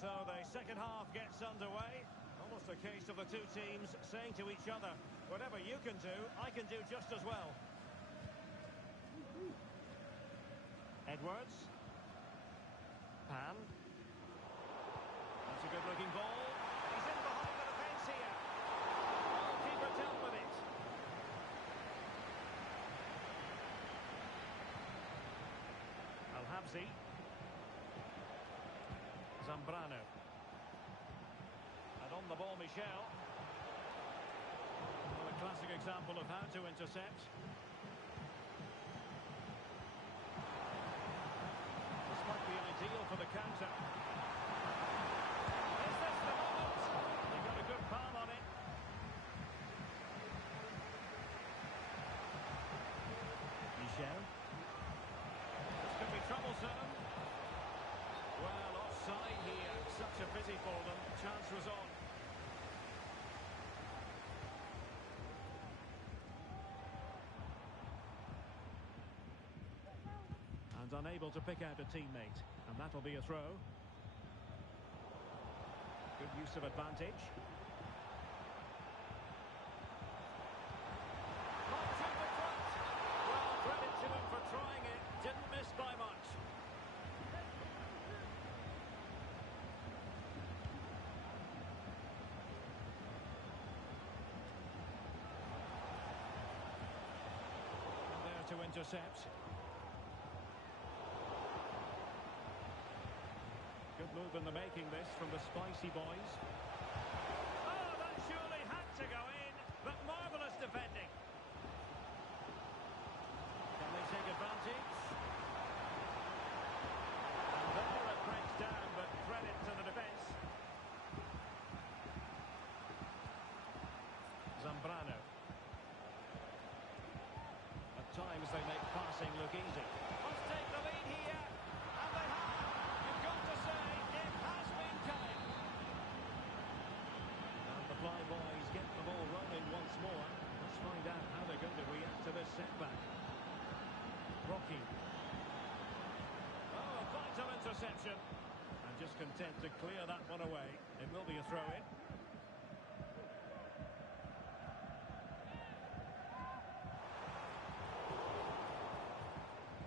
So the second half gets underway. Almost a case of the two teams saying to each other, whatever you can do, I can do just as well. Edwards. Pan. That's a good-looking ball. He's in behind the defence here. Goalkeeper dealt with it. Al-Habsi. Zambrano. And on the ball, Michel. Well, a classic example of how to intercept. This might be ideal for the counter. Is this the moment? They got a good palm on it. Michel. This could be troublesome. Well, offside here. Such a pity for them. Chance was on. And unable to pick out a teammate. And that'll be a throw. Good use of advantage. Right to the front. Well, credit to him for trying it. Didn't miss by much. To intercept. Good move in the making, this, from the Spicy Boys. Oh, that surely had to go in, but marvellous defending. Can they take advantage? And there it breaks down. look easy. Must take the lead here. And they have. You've got to say, it has been coming. And the Flyboys get the ball rolling once more. Let's find out how they're going to react to this setback. Rocky. Oh, a vital interception. And just content to clear that one away. It will be a throw-in.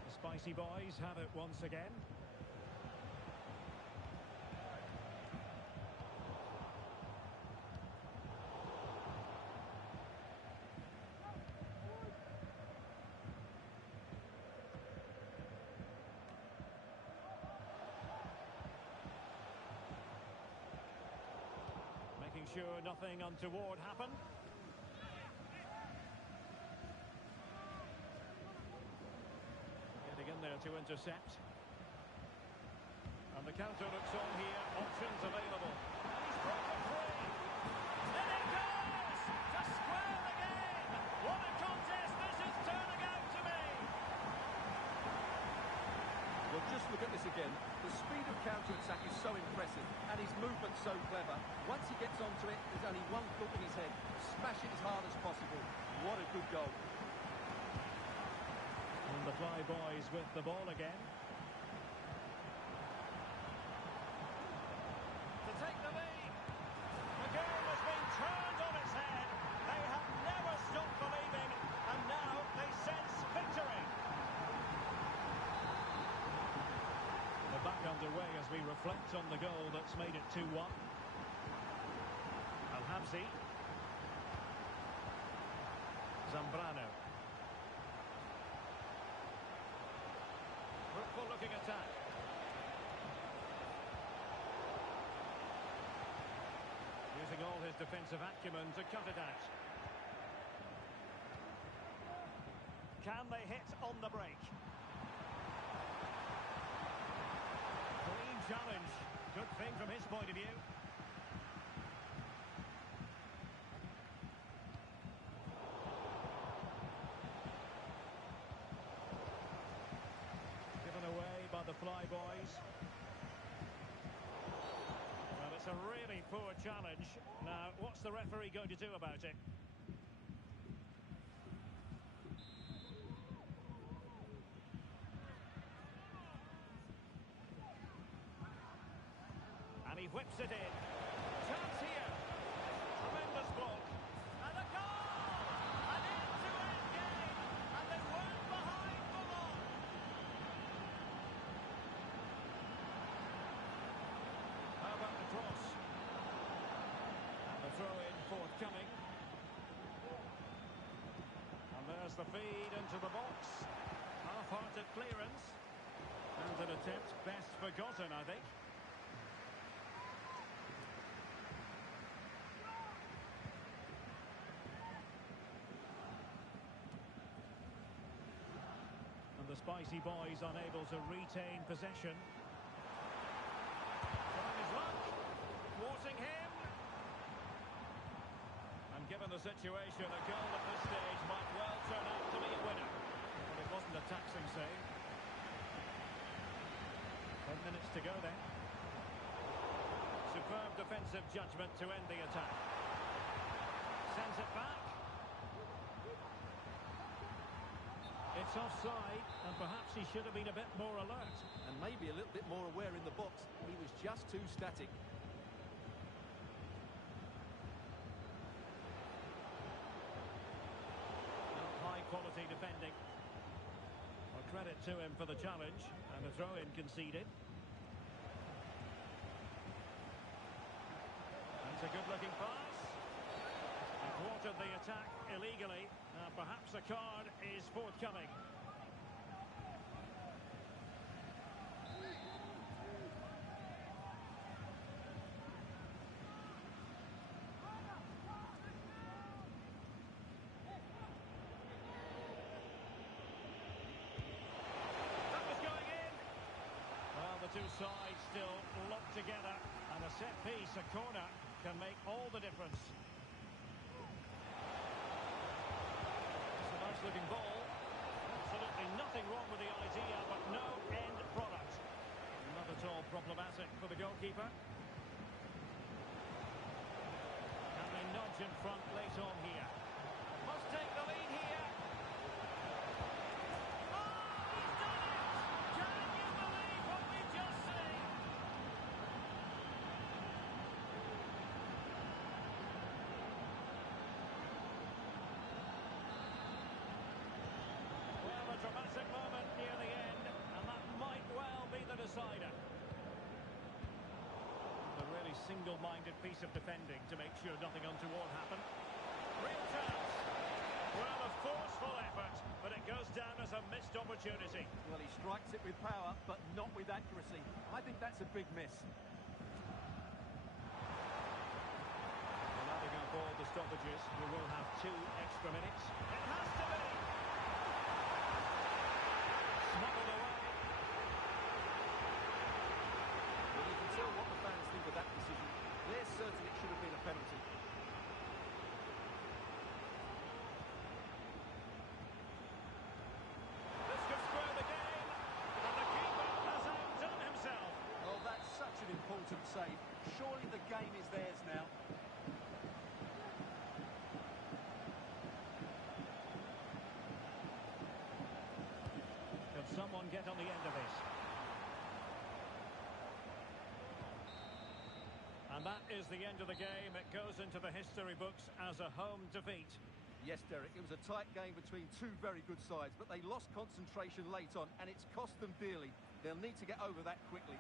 The Spicy Boys have it once again. Making sure nothing untoward happened. Getting in there to intercept. And the counter looks on here. Options available. And he's broken free. In it goes! To square the game! What a contest this is turning out to be! Well, just look at this again. The speed of counter-attack is so impressive, and his movement so clever. Once he gets onto it, there's only one thought in his head. Smash it as hard as possible. What a good goal. And the Flyboys with the ball again. To take the lead. The game has been turned on its head. They have never stopped believing, and now they sense victory. We're back underway as we reflect on the goal that's made it 2-1. Al-Habsi. Zambrano. Fruitful looking attack. Using all his defensive acumen to cut it out. Can they hit on the break? Clean challenge. Good thing from his point of view. By the Flyboys. Well, it's a really poor challenge. Now, what's the referee going to do about it? And he whips it in. Chance here. Tremendous block. And a goal! An end-to-end game. And they weren't behind for long. How about the cross? And the throw-in forthcoming. And there's the feed into the box. Half-hearted clearance. And an attempt best forgotten, I think. And the Spicy Boys unable to retain possession. Trying his luck. Thwarting him. And given the situation, a goal at this stage might well turn out to be a winner. But it wasn't a taxing save. 10 minutes to go then. Superb defensive judgment to end the attack. Sends it back. It's offside, and perhaps he should have been a bit more alert. And maybe a little bit more aware in the box. He was just too static. High quality defending. Well, credit to him for the challenge, and a throw-in conceded. That's a good-looking pass. He thwarted the attack illegally. Perhaps a card is forthcoming. That was going in. Well, the two sides still locked together, and a set piece, a corner, can make all the difference. Looking ball. Absolutely nothing. nothing wrong with the idea, but no end product. Not at all problematic for the goalkeeper. Can they nudge in front late on here? Must take the lead here. Dramatic moment near the end, and that might well be the decider. A really single-minded piece of defending to make sure nothing untoward happened. Real chance. Well, a forceful effort, but it goes down as a missed opportunity. Well, he strikes it with power, but not with accuracy. I think that's a big miss. Well, now they're going to ball the stoppages. We will have 2 extra minutes. It has to be. Smuggled away. Well, you can tell what the fans think of that decision. They're certain it should have been a penalty. This could square the game, and the keeper has outdone himself. Oh, that's such an important save. Surely the game is theirs now. Someone get on the end of this. And that is the end of the game. It goes into the history books as a home defeat. Yes, Derek, it was a tight game between 2 very good sides, but they lost concentration late on, and it's cost them dearly. They'll need to get over that quickly.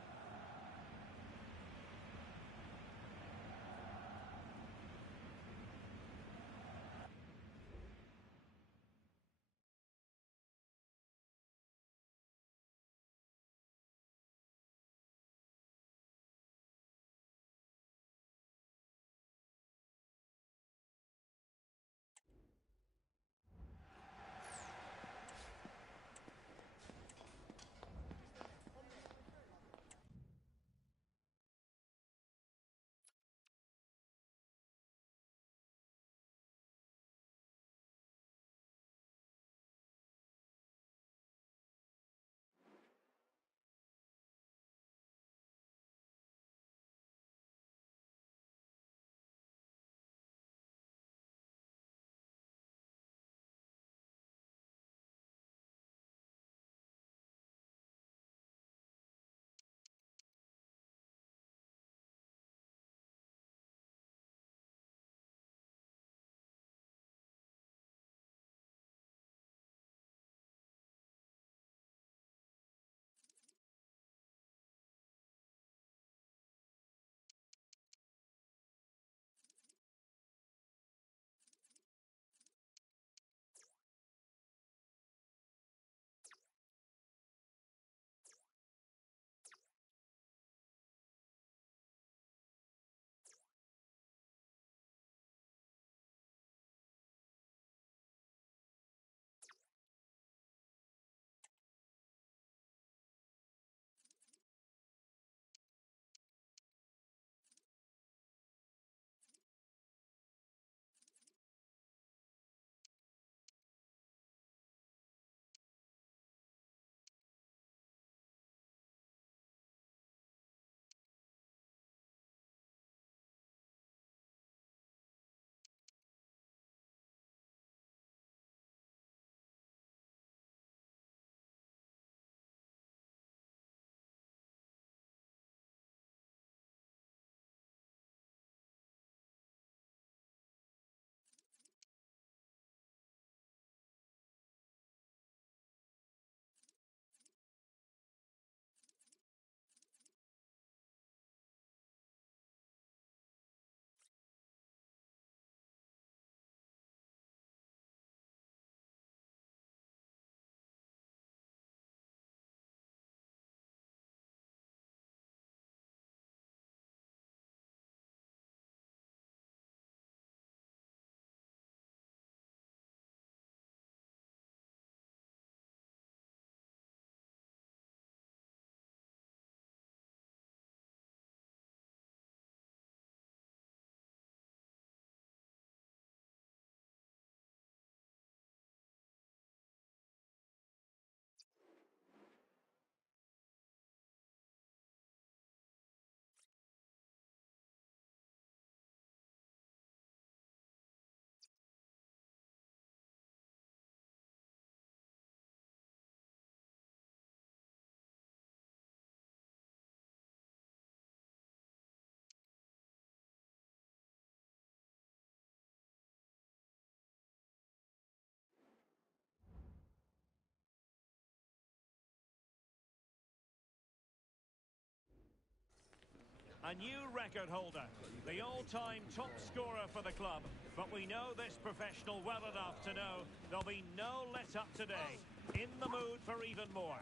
A new record holder, the all-time top scorer for the club. But we know this professional well enough to know there'll be no let-up today. In the mood for even more.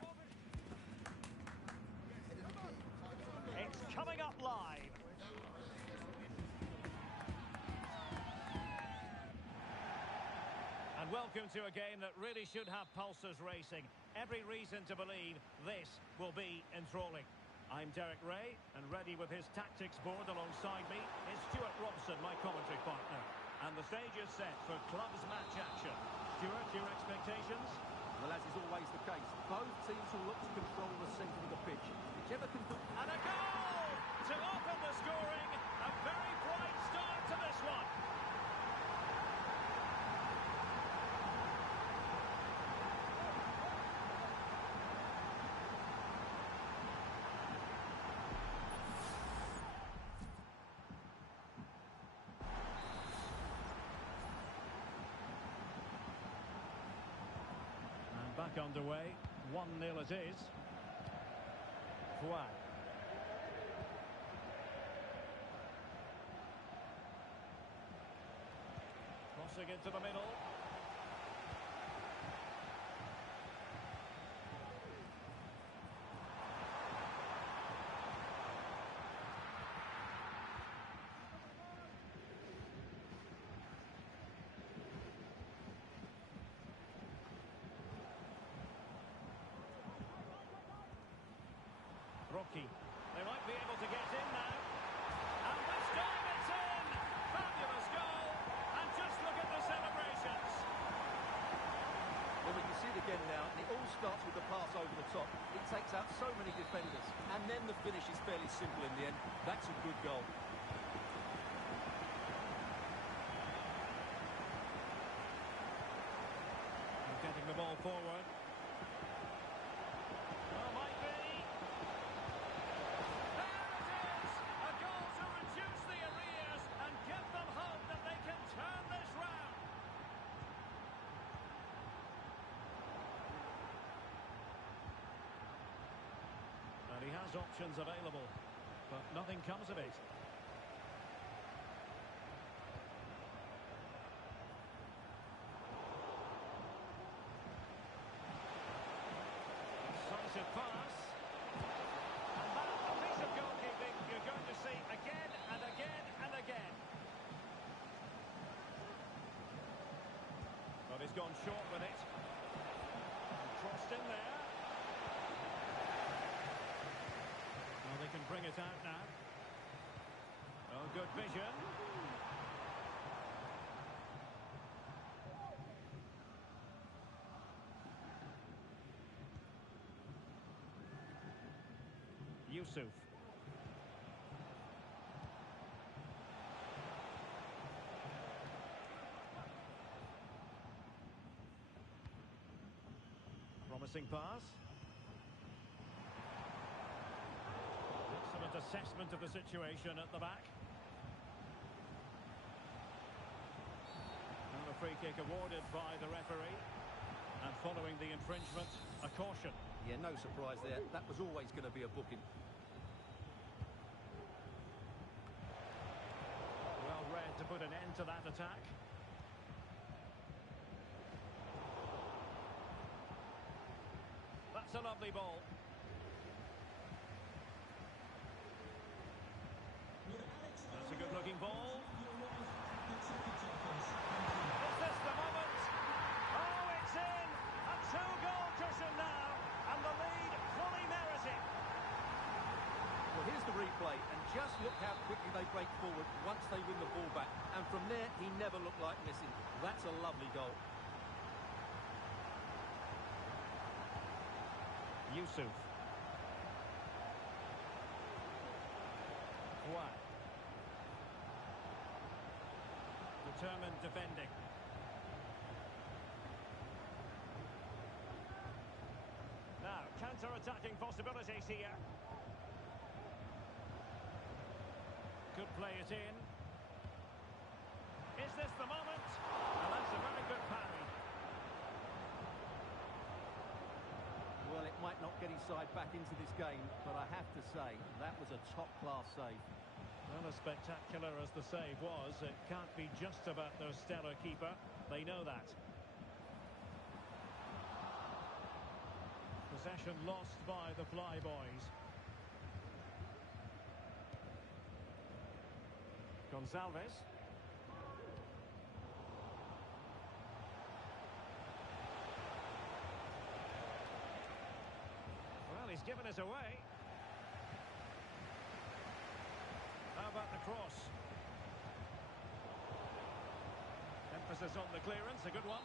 It's coming up live. And welcome to a game that really should have pulses racing. Every reason to believe this will be enthralling. I'm Derek Ray, and ready with his tactics board alongside me is Stuart Robson, my commentary partner. And the stage is set for clubs match action. Stuart, your expectations? Well, as is always the case, both teams will look to control the centre of the pitch. Whichever can do... And a goal to open the scoring. A very bright start to this one. Back underway, 1-0 it is. Fouad. Crossing into the middle. Rocky. They might be able to get in now. And this time it's in! Fabulous goal! And just look at the celebrations. Well, we can see it again now, and it all starts with the pass over the top. It takes out so many defenders, and then the finish is fairly simple in the end. That's a good goal. They're getting the ball forward. He has options available, but nothing comes of it. Decisive pass. And that, a piece of goalkeeping you're going to see again and again and again. But he's gone short with it. And crossed in there. They can bring it out now. Oh, good vision. Yusuf. Promising pass. Assessment of the situation at the back. And a free kick awarded by the referee. And following the infringement, a caution. Yeah, no surprise there. That was always going to be a booking. Well read to put an end to that attack. That's a lovely ball. That's a good-looking ball. Is this the moment? Oh, it's in! A two-goal cushion now, and the lead fully merited. Well, here's the replay, and just look how quickly they break forward once they win the ball back. And from there, he never looked like missing. That's a lovely goal. Yusuf. Fouad. Determined defending. Now, counter-attacking possibilities here. Could play it in. Is this the moment? And that's a very good parry. Well, it might not get any side back into this game, but I have to say, that was a top-class save. Well, as spectacular as the save was, it can't be just about their stellar keeper. They know that. Possession lost by the Flyboys. Gonzalez. Well, he's given us away. How about the cross? Emphasis on the clearance, a good one.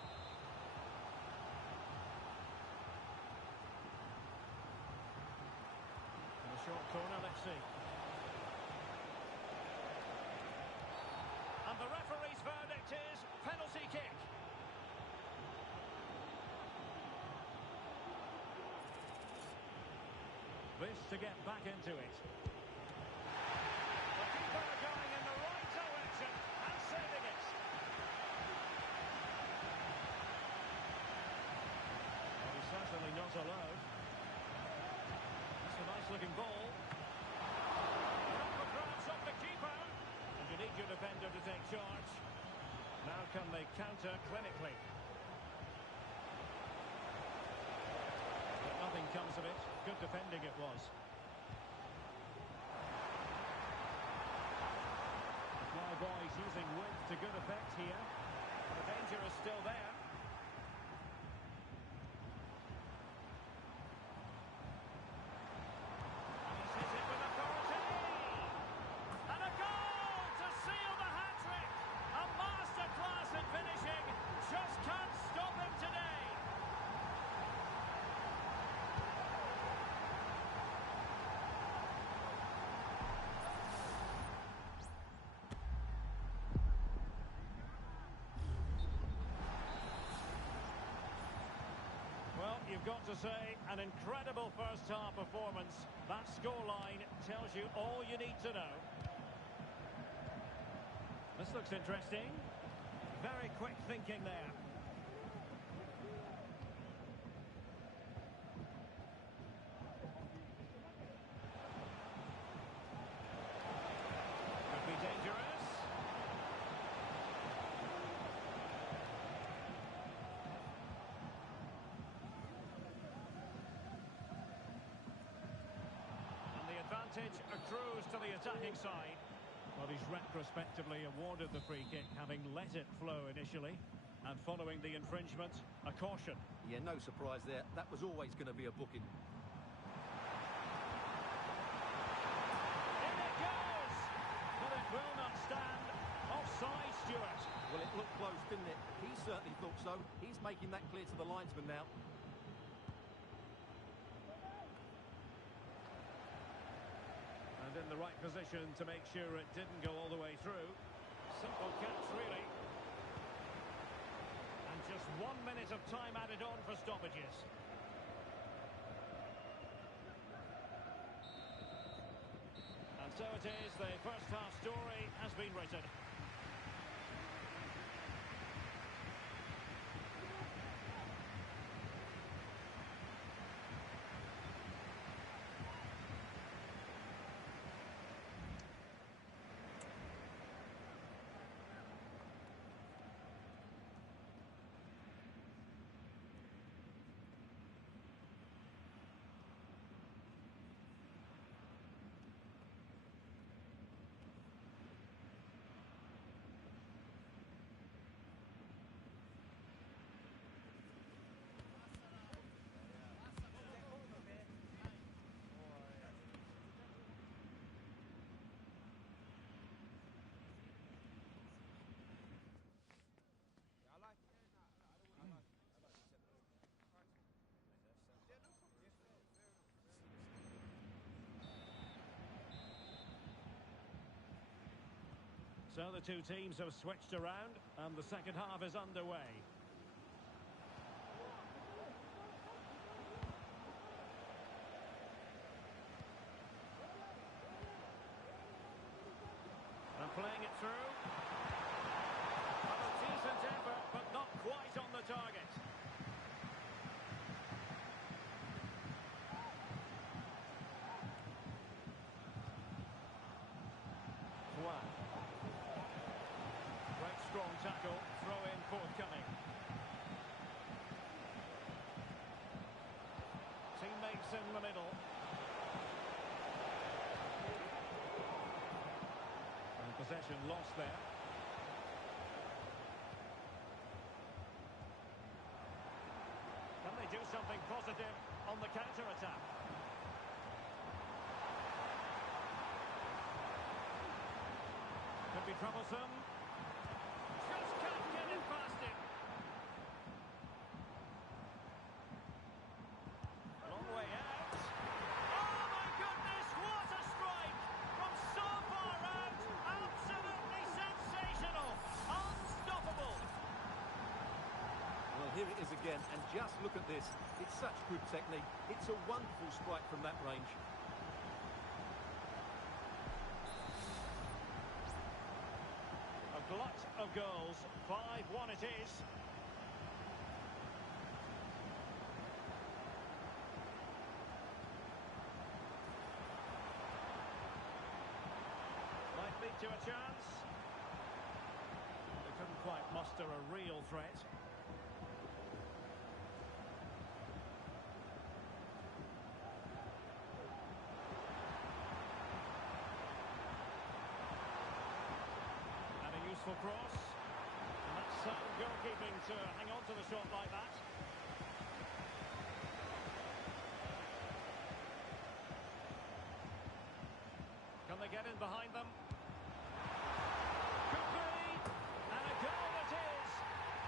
In the short corner, let's see. And the referee's verdict is penalty kick. This to get back into it. The keeper going in the right direction and saving it. Well, he's certainly not alone. That's a nice looking ball. Proper grabs off the keeper. And you need your defender to take charge. Now can they counter clinically? But nothing comes of it. Good defending it was. The Flyboys using width to good effect here. The danger is still there. And he's hit it with authority. And a goal to seal the hat-trick. A masterclass in finishing. Just can't stop him today. Well, you've got to say, an incredible first-half performance. That scoreline tells you all you need to know. This looks interesting. Very quick thinking there. Could be dangerous. Advantage accrues to the attacking side. Well, he's retrospectively awarded the free kick, having let it flow initially. And following the infringement, a caution. Yeah, no surprise there. That was always going to be a booking. In it goes! But it will not stand. Offside, Stewart. Well, it looked close, didn't it? He certainly thought so. He's making that clear to the linesman now. And in the right position to make sure it didn't go all the way through. Simple catch, really. And just 1 minute of time added on for stoppages. And so it is, the first half story has been written. So the two teams have switched around and the second half is underway. And playing it through. Well, a decent effort, but not quite on the target. tackle, throw in forthcoming. Teammates in the middle. And possession lost there. Can they do something positive on the counter-attack? Could be troublesome. Just can't get it past him. Long way out. Oh my goodness, what a strike! From so far out, absolutely sensational. Unstoppable. Well, here it is again, and just look at this. It's such good technique. It's a wonderful strike from that range. A glut of goals. 5-1 it is. Might lead to a chance. They couldn't quite muster a real threat. Useful cross. And that's sound goalkeeping to hang on to the shot like that. Can they get in behind them? Could be. And a goal it is.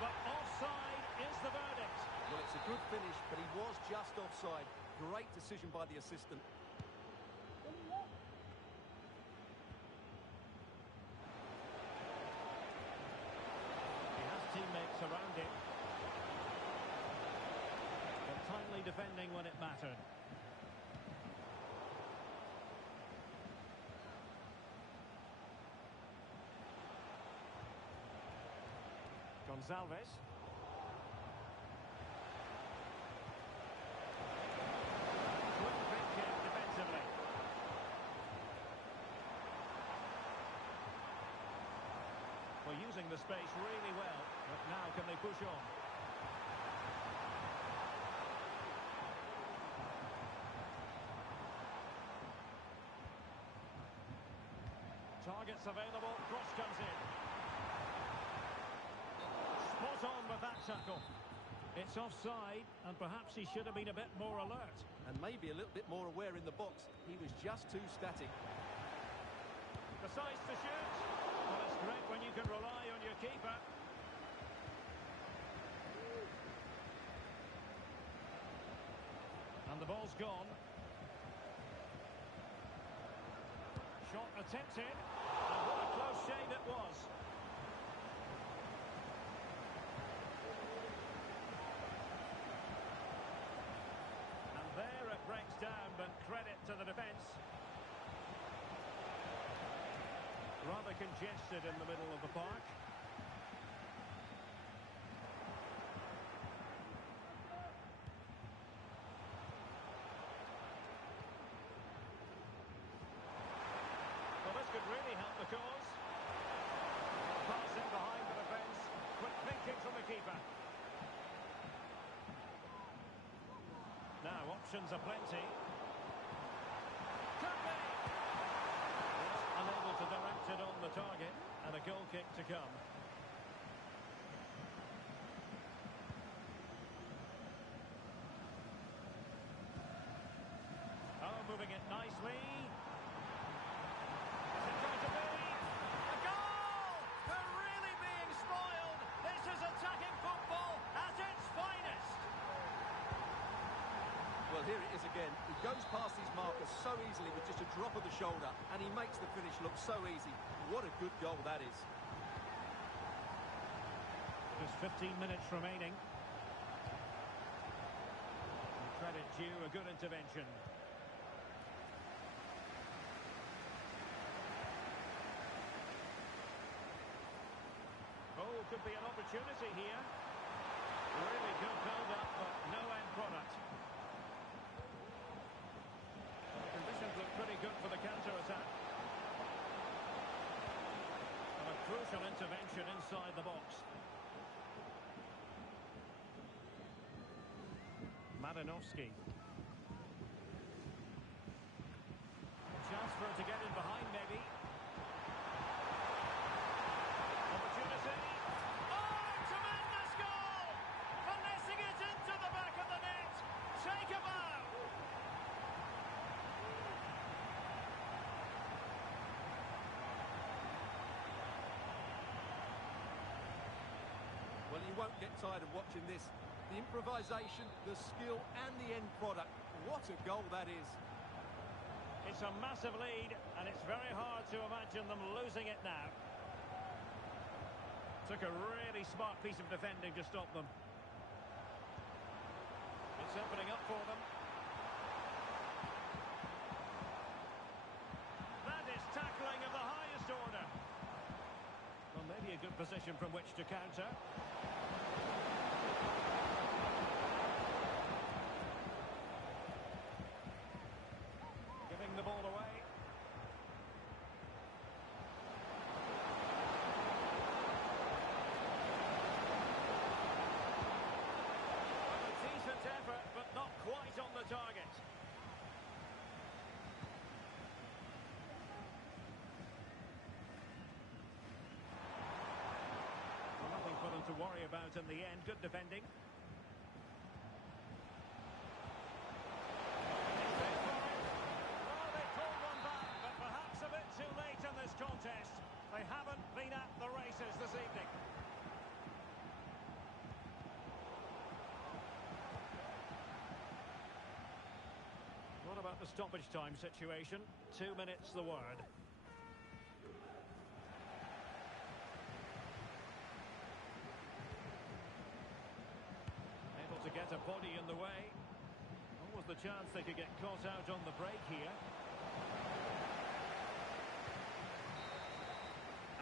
But offside is the verdict. Well, it's a good finish, but he was just offside. Great decision by the assistant. Teammates around him, but tightly defending when it mattered. Gonzalez. Quick thinking defensively. Well, using the space really well, but now can they push on? Targets available, cross comes in. Spot on with that tackle. It's offside, and perhaps he should have been a bit more alert. And maybe a little bit more aware in the box. He was just too static. Decides to shoot. Well, it's great when you can rely on your keeper. And the ball's gone. Shot attempted. And what a close shave it was. And there it breaks down, but credit to the defence. Rather congested in the middle of the park. Well, this could really help the cause. Passing behind the defence. Quick thinking from the keeper. Now, options are plenty. Could be! Unable to direct it on the target, and a goal kick to come. Oh, moving it nicely. Is it going to be? A goal! They're really being spoiled. This is attacking football at its finest. Well, here it is again. He goes past his marker so easily with just a drop of the shoulder, and he makes the finish look so easy. What a good goal that is. Just 15 minutes remaining. Credit due, a good intervention. Oh, could be an opportunity here. Really good build-up, but no end product. The conditions look pretty good for the counter-attack. And a crucial intervention inside the box. Madanovsky. Chance for him to get in behind, maybe. Opportunity. Oh, tremendous goal! Finessing it into the back of the net. Take a bow. Well, you won't get tired of watching this. The improvisation, the skill and the end product. What a goal that is. It's a massive lead, and it's very hard to imagine them losing it now. Took a really smart piece of defending to stop them. It's opening up for them. That is tackling of the highest order. Well, maybe a good position from which to counter. Giving the ball away. Well, a decent effort, but not quite on the target. Well, nothing for them to worry about in the end. Good defending. Too late in this contest. They haven't been at the races this evening. What about the stoppage time situation? 2 minutes the word. Able to get a body in the way. What was the chance they could get caught out on the break here?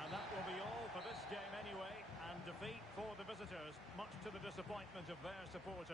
And that will be all for this game anyway, and defeat for the visitors, much to the disappointment of their supporters.